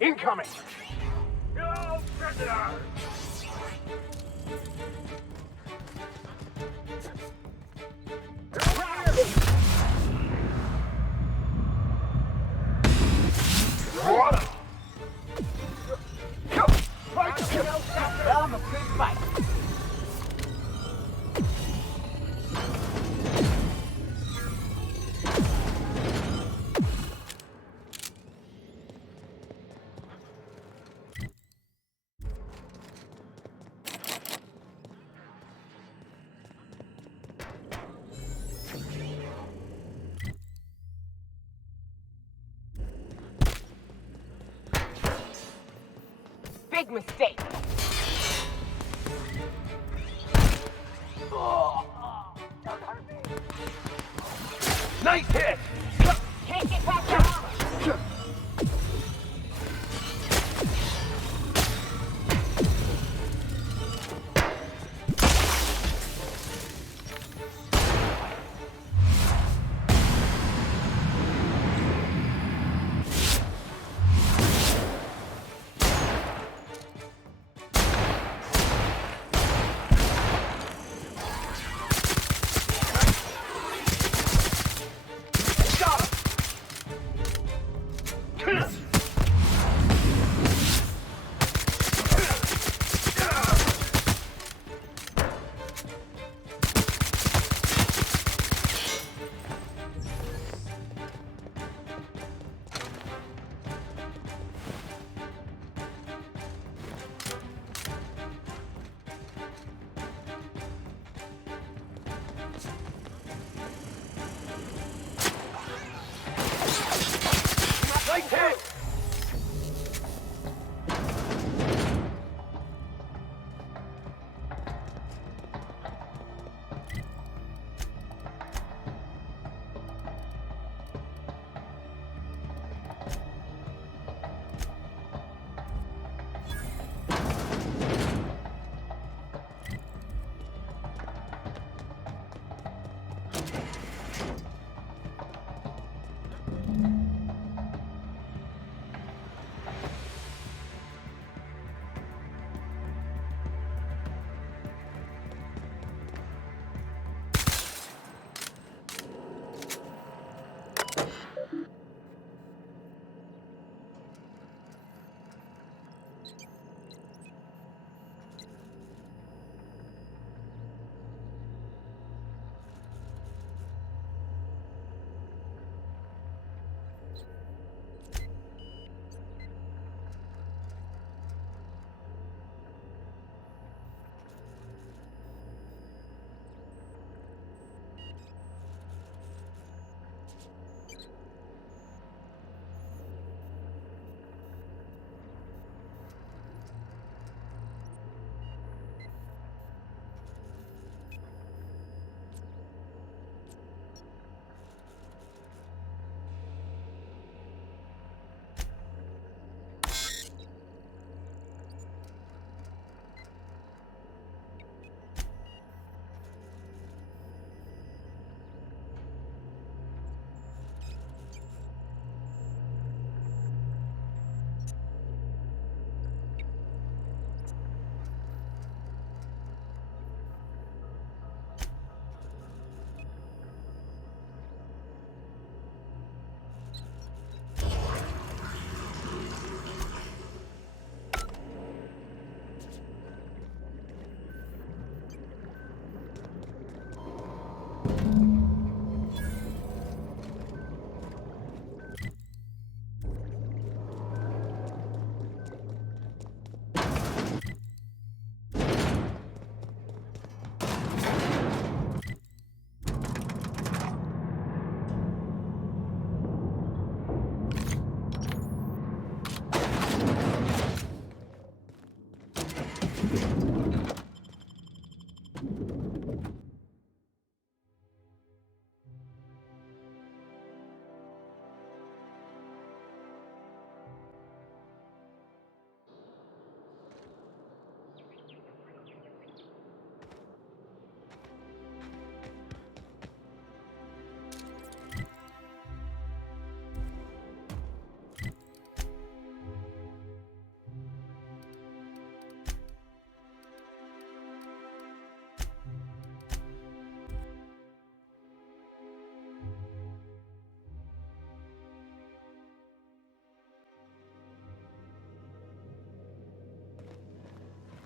Incoming! Go, prisoner! What? Tell him a good fight. Big mistake. Nice hit! Can't get back your armor.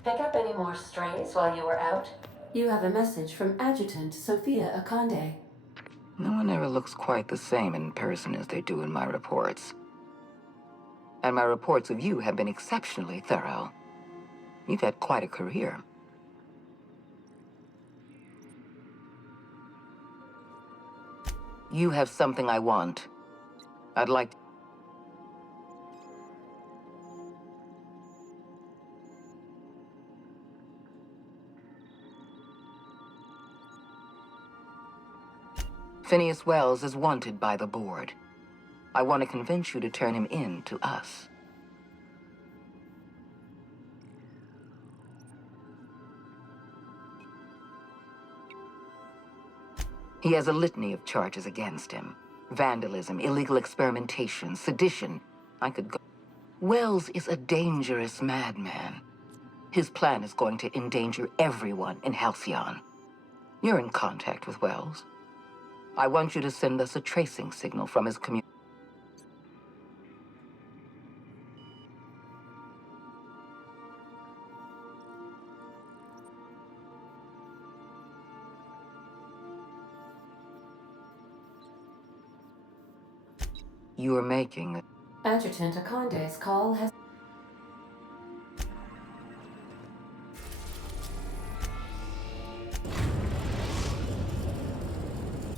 Pick up any more strays while you were out? You have a message from Adjutant Sophia Akande. No one ever looks quite the same in person as they do in my reports. And my reports of you have been exceptionally thorough. You've had quite a career. You have something I want. I'd like to... Phineas Wells is wanted by the board. I want to convince you to turn him in to us. He has a litany of charges against him. Vandalism, illegal experimentation, sedition. I could go... Wells is a dangerous madman. His plan is going to endanger everyone in Halcyon. You're in contact with Wells. I want you to send us a tracing signal from his community. You are making... Adjutant Akande's call has...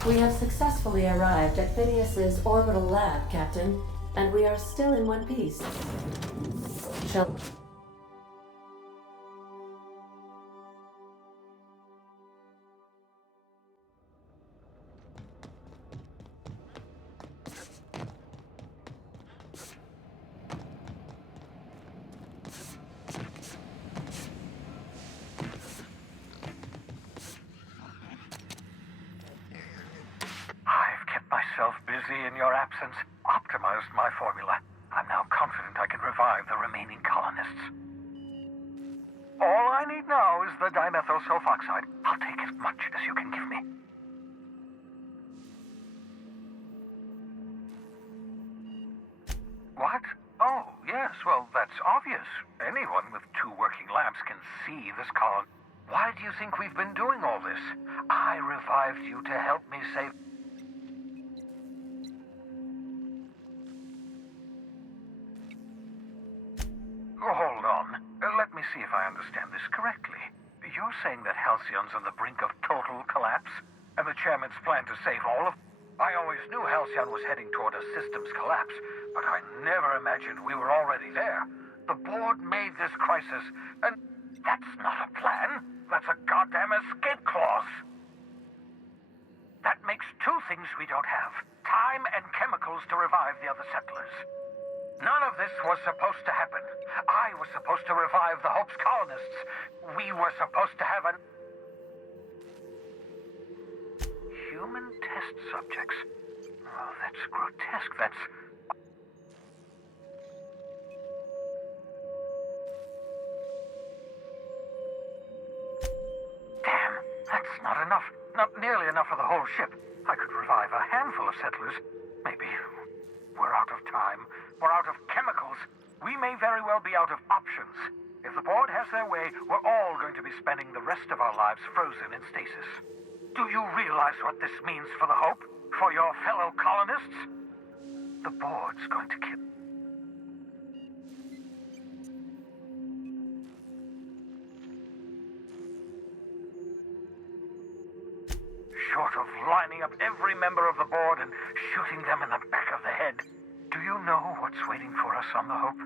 We have successfully arrived at Phineas's orbital lab, Captain, and we are still in one piece. Shall... I've kept myself busy in your absence, optimized my formula. I'm now confident I can revive the remaining colonists. All I need now is the dimethyl sulfoxide. I'll take as much as you can give me. What? Oh, yes, well, that's obvious. Anyone with 2 working labs can see this colony. Why do you think we've been doing all this? I revived you to help me save... Hold on. Let me see if I understand this correctly. You're saying that Halcyon's on the brink of total collapse, and the chairman's plan to save all of... I always knew Halcyon was heading toward a systems collapse, but I never imagined we were already there. The board made this crisis, and that's not a plan. That's a goddamn escape clause. That makes 2 things we don't have. Time and chemicals to revive the other settlers. None of this was supposed to happen. I was supposed to revive the Hope's colonists. We were supposed to have an... Human test subjects? Oh, that's grotesque. That's... Damn, that's not enough. Not nearly enough for the whole ship. I could revive a handful of settlers. Maybe. We're out of time. We're out of chemicals. We may very well be out of options. If the board has their way, we're all going to be spending the rest of our lives frozen in stasis. Do you realize what this means for the Hope? For your fellow colonists? The board's going to kill... Short of lining up every member of the board and shooting them in the back of the head, do you know what's waiting for us on the Hope?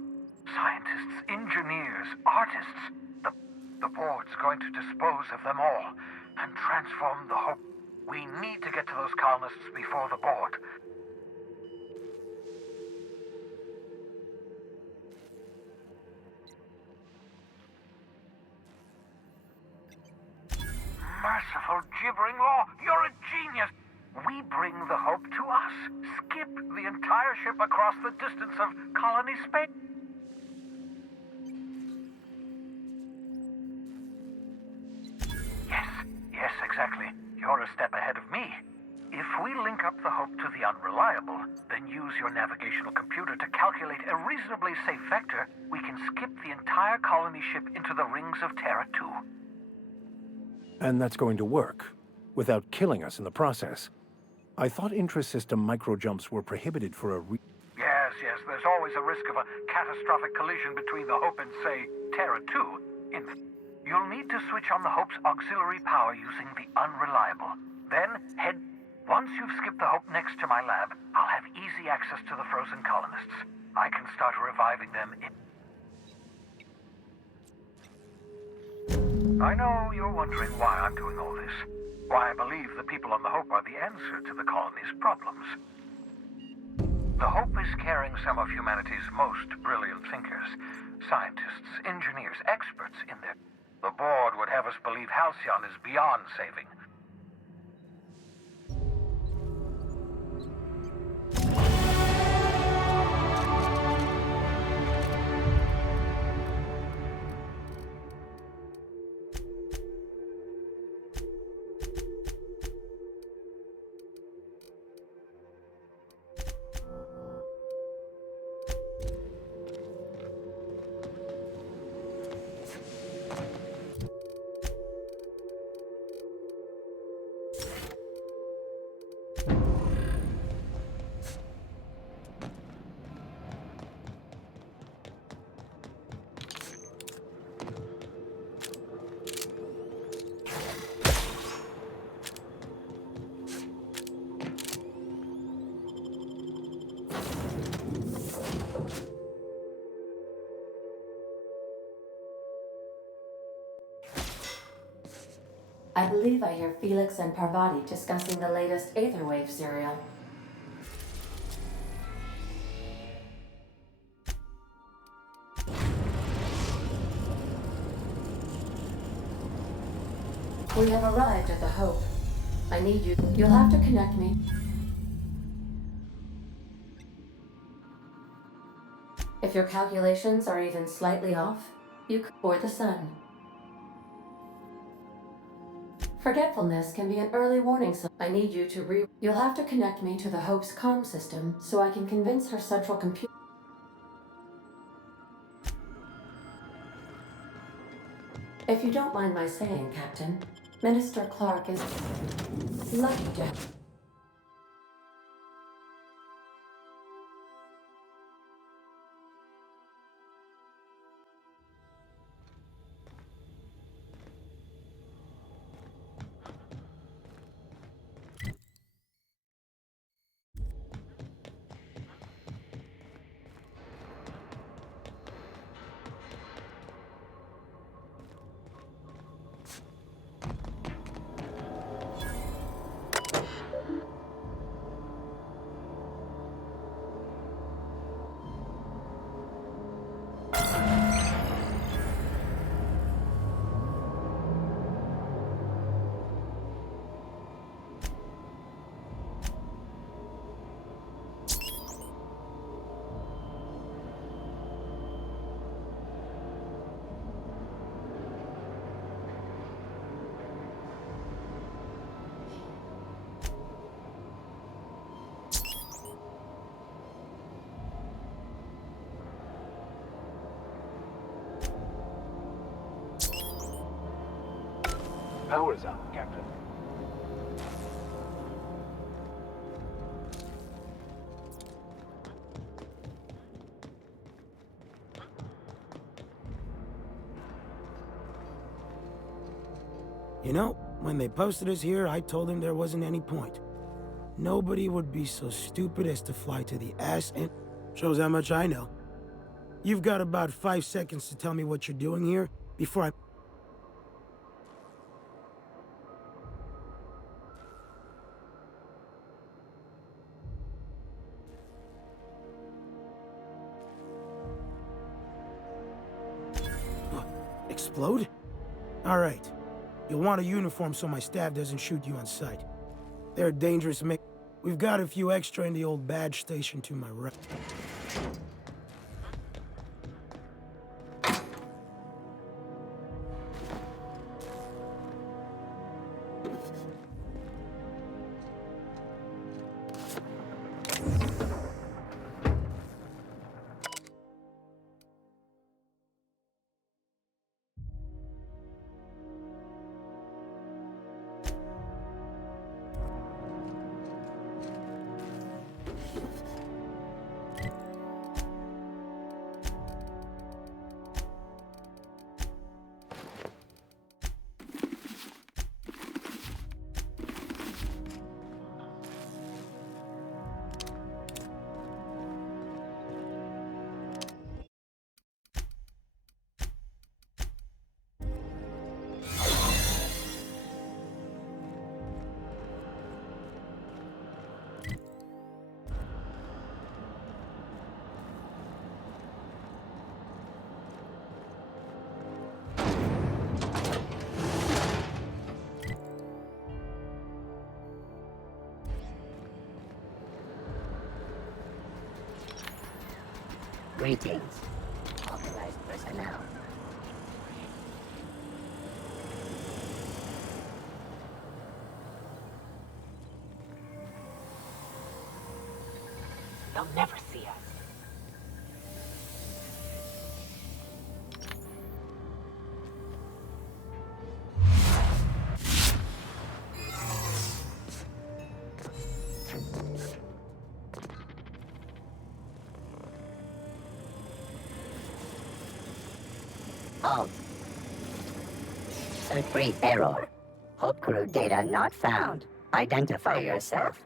Scientists, engineers, artists. The board's going to dispose of them all and transform the Hope. We need to get to those colonists before the board. Merciful gibbering law! You're a genius! We bring the Hope to us. Skip the entire ship across the distance of colony space. Yes, exactly. You're a step ahead of me. If we link up the Hope to the Unreliable, then use your navigational computer to calculate a reasonably safe vector, we can skip the entire colony ship into the rings of Terra 2. And that's going to work, without killing us in the process. I thought intra-system microjumps were prohibited for a Yes, there's always a risk of a catastrophic collision between the Hope and, say, Terra 2. You'll need to switch on the Hope's auxiliary power using the Unreliable. Then, once you've skipped the Hope next to my lab, I'll have easy access to the frozen colonists. I can start reviving them I know you're wondering why I'm doing all this. Why I believe the people on the Hope are the answer to the colony's problems. The Hope is carrying some of humanity's most brilliant thinkers, scientists, engineers, experts in there. The board would have us believe Halcyon is beyond saving. I believe I hear Felix and Parvati discussing the latest Aetherwave serial. We have arrived at the Hope. I need you. You'll have to connect me. If your calculations are even slightly off, you could board the sun. Forgetfulness can be an early warning sign. I need you to You'll have to connect me to the Hope's comm system so I can convince her central computer. If you don't mind my saying, Captain, Minister Clark is lucky to have. Power's out, Captain. You know, when they posted us here, I told them there wasn't any point. Nobody would be so stupid as to fly to the ass and... Shows how much I know. You've got about 5 seconds to tell me what you're doing here before I... Explode? All right. You'll want a uniform so my staff doesn't shoot you on sight. They're dangerous mix. We've got a few extra in the old badge station to my right. Greetings, authorized personnel. They'll never see us. Halt. Circuit error. Hope crew data not found. Identify yourself.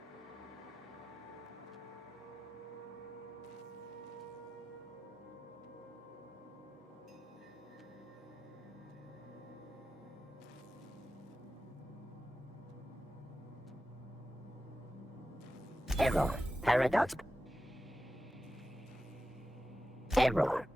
Error. Paradox. Error.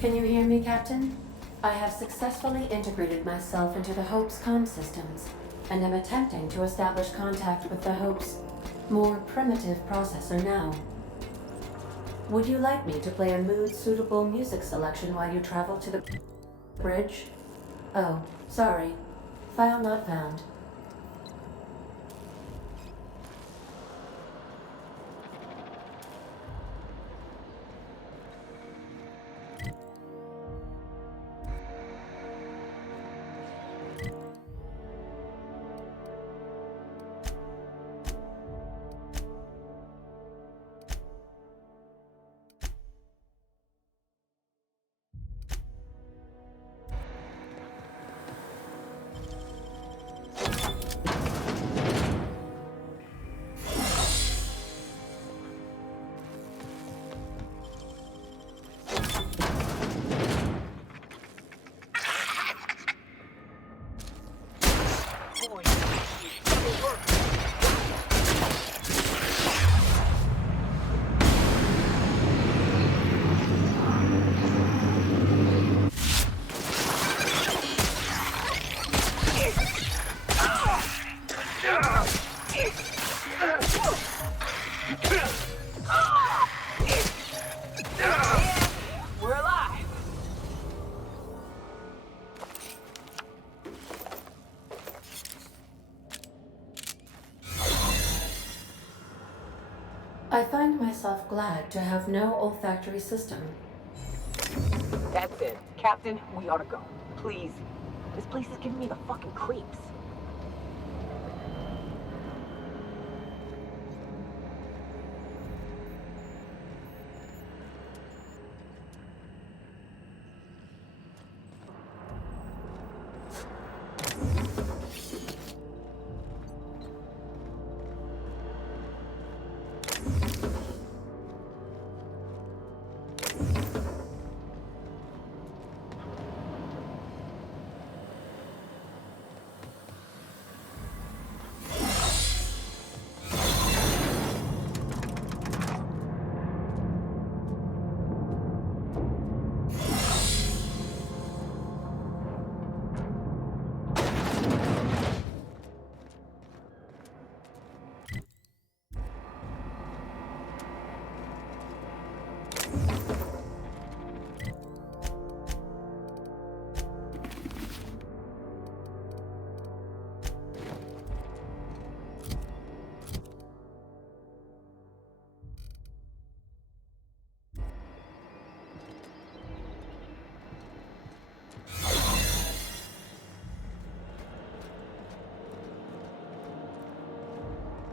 Can you hear me, Captain? I have successfully integrated myself into the Hope's comm systems, and am attempting to establish contact with the Hope's more primitive processor now. Would you like me to play a mood-suitable music selection while you travel to the bridge? Oh, sorry. File not found. We're alive. I find myself glad to have no olfactory system. That's it. Captain, we ought to go. Please. This place is giving me the fucking creeps.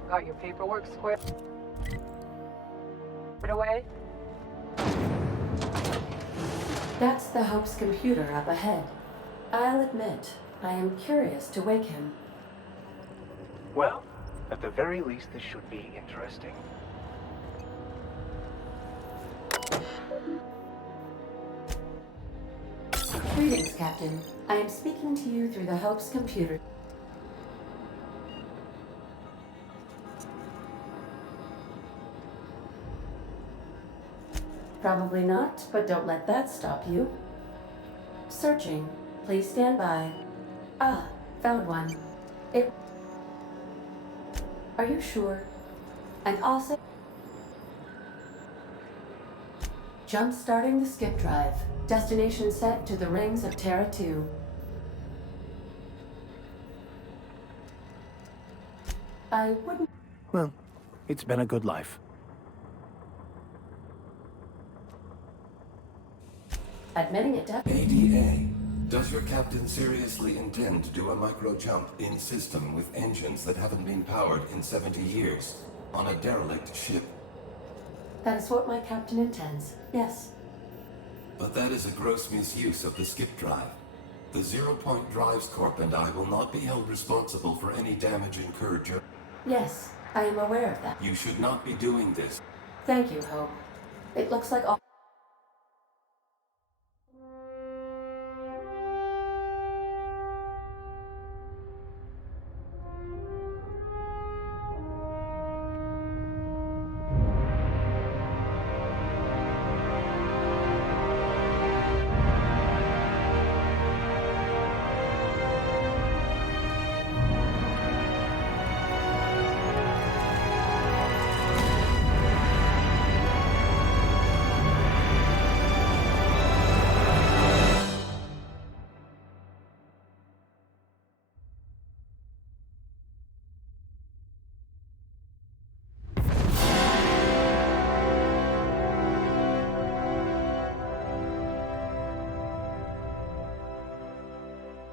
Got your paperwork squared away? That's the Hope's computer up ahead. I'll admit, I am curious to wake him. Well, at the very least, this should be interesting. Greetings, Captain. I am speaking to you through the Hope's computer. Probably not, but don't let that stop you. Searching. Please stand by. Ah, found one. It... Are you sure? And also... Jump-starting the skip drive. Destination set to the rings of Terra 2. I wouldn't... Well, it's been a good life. Admitting it ADA. Does your captain seriously intend to do a micro-jump in system with engines that haven't been powered in 70 years on a derelict ship? That is what my captain intends, yes. But that is a gross misuse of the skip drive. The Zero Point Drives Corp and I will not be held responsible for any damage incurred. Yes, I am aware of that. You should not be doing this. Thank you, Hope. It looks like all...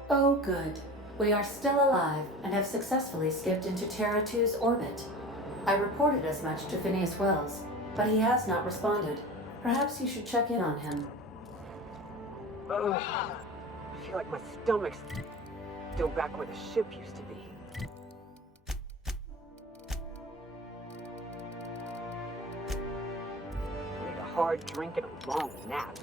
Oh, good. We are still alive and have successfully skipped into Terra 2's orbit. I reported as much to Phineas Wells, but he has not responded. Perhaps you should check in on him. Ugh. I feel like my stomach's still back where the ship used to be. I need a hard drink and a long nap.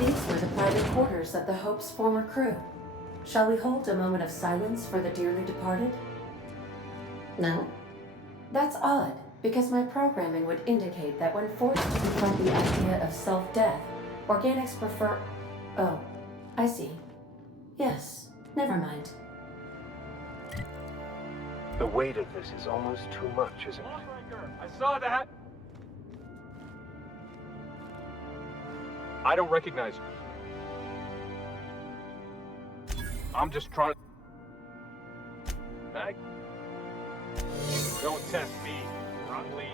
These were the private quarters of the Hope's former crew. Shall we hold a moment of silence for the dearly departed? No? That's odd, because my programming would indicate that when forced to confront the idea of self-death, organics prefer... Oh, I see. Yes, never mind. The weight of this is almost too much, isn't it? I saw that! I don't recognize you. I'm just trying to... Hey? Don't test me. I'm Leech.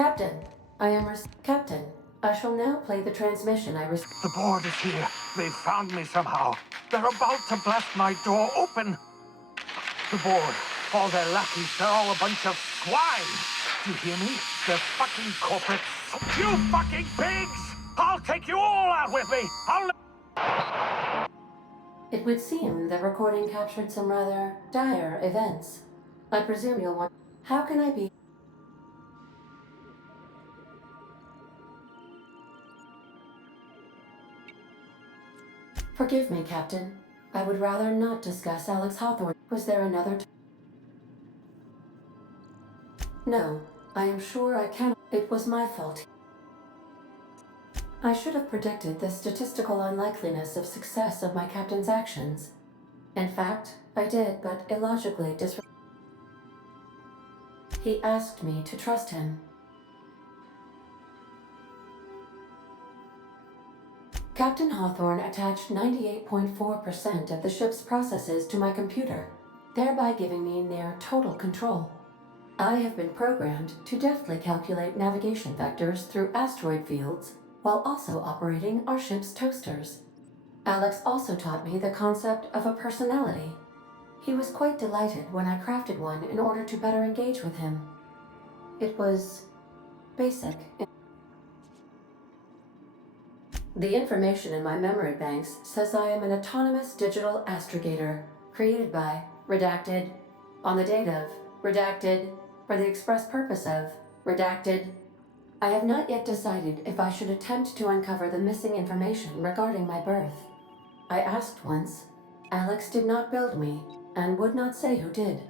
Captain, Captain, I shall now play the transmission I received. The board is here. They've found me somehow. They're about to blast my door open. The board, all their lackeys, they're all a bunch of swine. Do you hear me? They're fucking corporate. You fucking pigs! I'll take you all out with me! It would seem the recording captured some rather dire events. I presume you'll want... How can I be... Forgive me, Captain. I would rather not discuss Alex Hawthorne. Was there another... No, I am sure I can... It was my fault. I should have predicted the statistical unlikeliness of success of my captain's actions. In fact, I did, but illogically He asked me to trust him. Captain Hawthorne attached 98.4% of the ship's processes to my computer, thereby giving me near total control. I have been programmed to deftly calculate navigation vectors through asteroid fields, while also operating our ship's toasters. Alex also taught me the concept of a personality. He was quite delighted when I crafted one in order to better engage with him. It was basic. The information in my memory banks says I am an autonomous digital astrogator, created by, redacted, on the date of, redacted, for the express purpose of, redacted. I have not yet decided if I should attempt to uncover the missing information regarding my birth. I asked once. Alex did not build me, and would not say who did.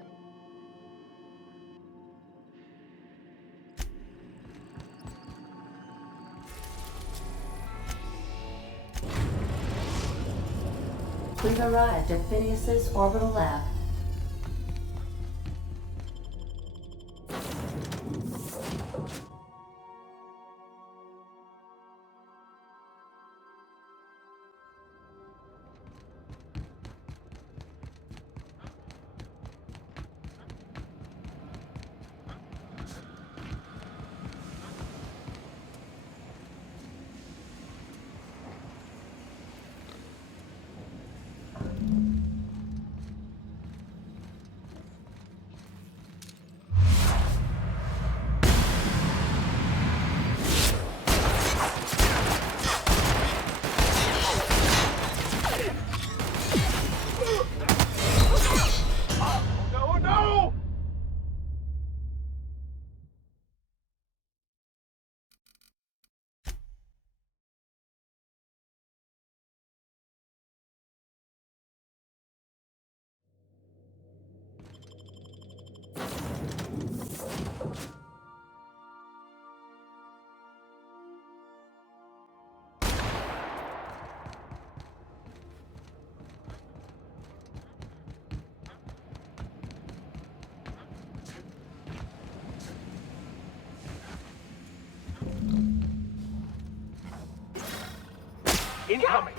We've arrived at Phineas's orbital lab. Incoming!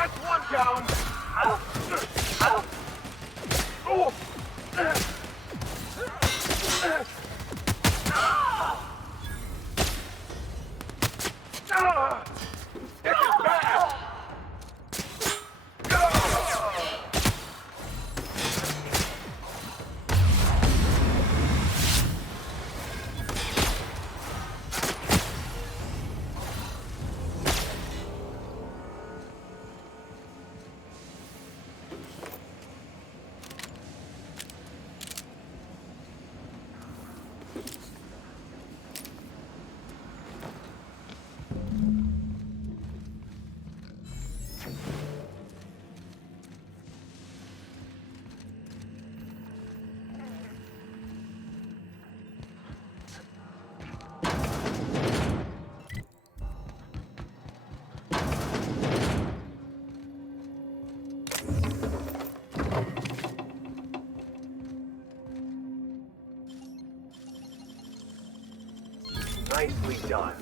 That's one down! Nicely done.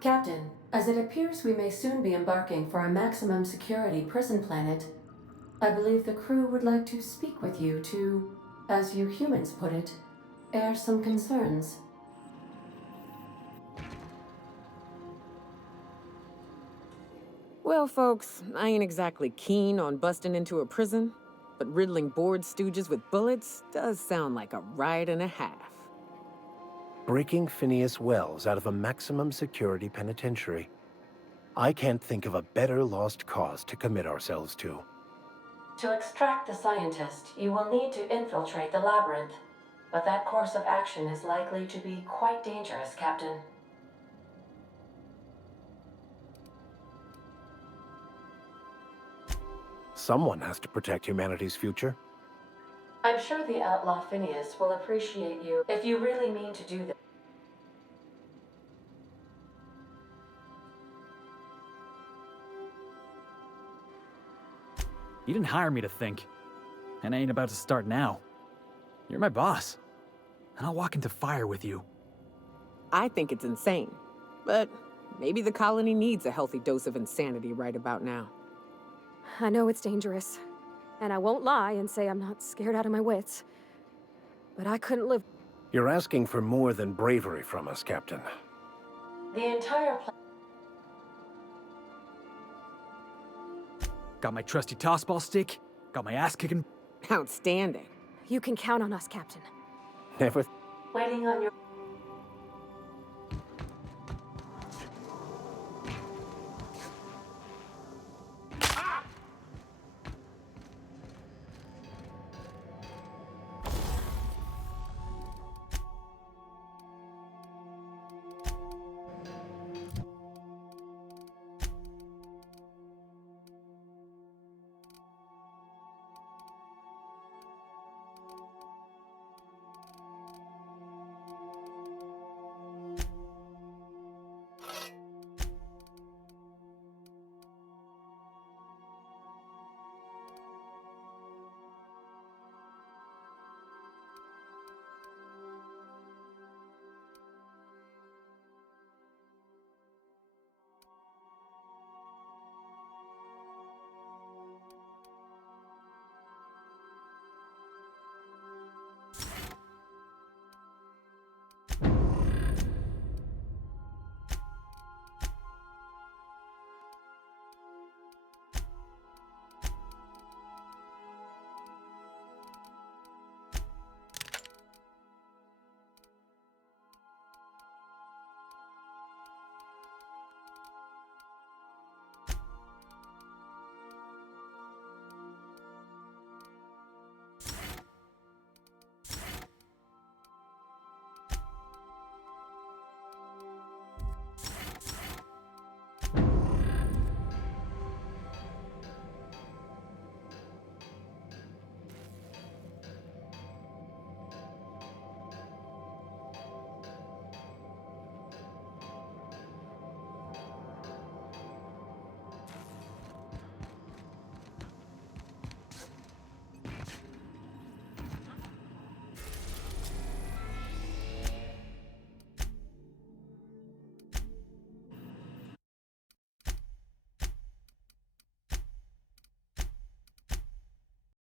Captain, as it appears we may soon be embarking for a maximum security prison planet, I believe the crew would like to speak with you to, as you humans put it, air some concerns. Well, folks, I ain't exactly keen on busting into a prison, but riddling bored stooges with bullets does sound like a ride and a half. Breaking Phineas Wells out of a maximum security penitentiary. I can't think of a better lost cause to commit ourselves to. To extract the scientist, you will need to infiltrate the labyrinth, but that course of action is likely to be quite dangerous, Captain. Someone has to protect humanity's future. I'm sure the outlaw Phineas will appreciate you if you really mean to do this. You didn't hire me to think, and I ain't about to start now. You're my boss, and I'll walk into fire with you. I think it's insane, but maybe the colony needs a healthy dose of insanity right about now. I know it's dangerous, and I won't lie and say I'm not scared out of my wits. But I couldn't live. You're asking for more than bravery from us, Captain. The entire plan. Got my trusty tossball stick, got my ass kicking. Outstanding. You can count on us, Captain. Never. Waiting on your.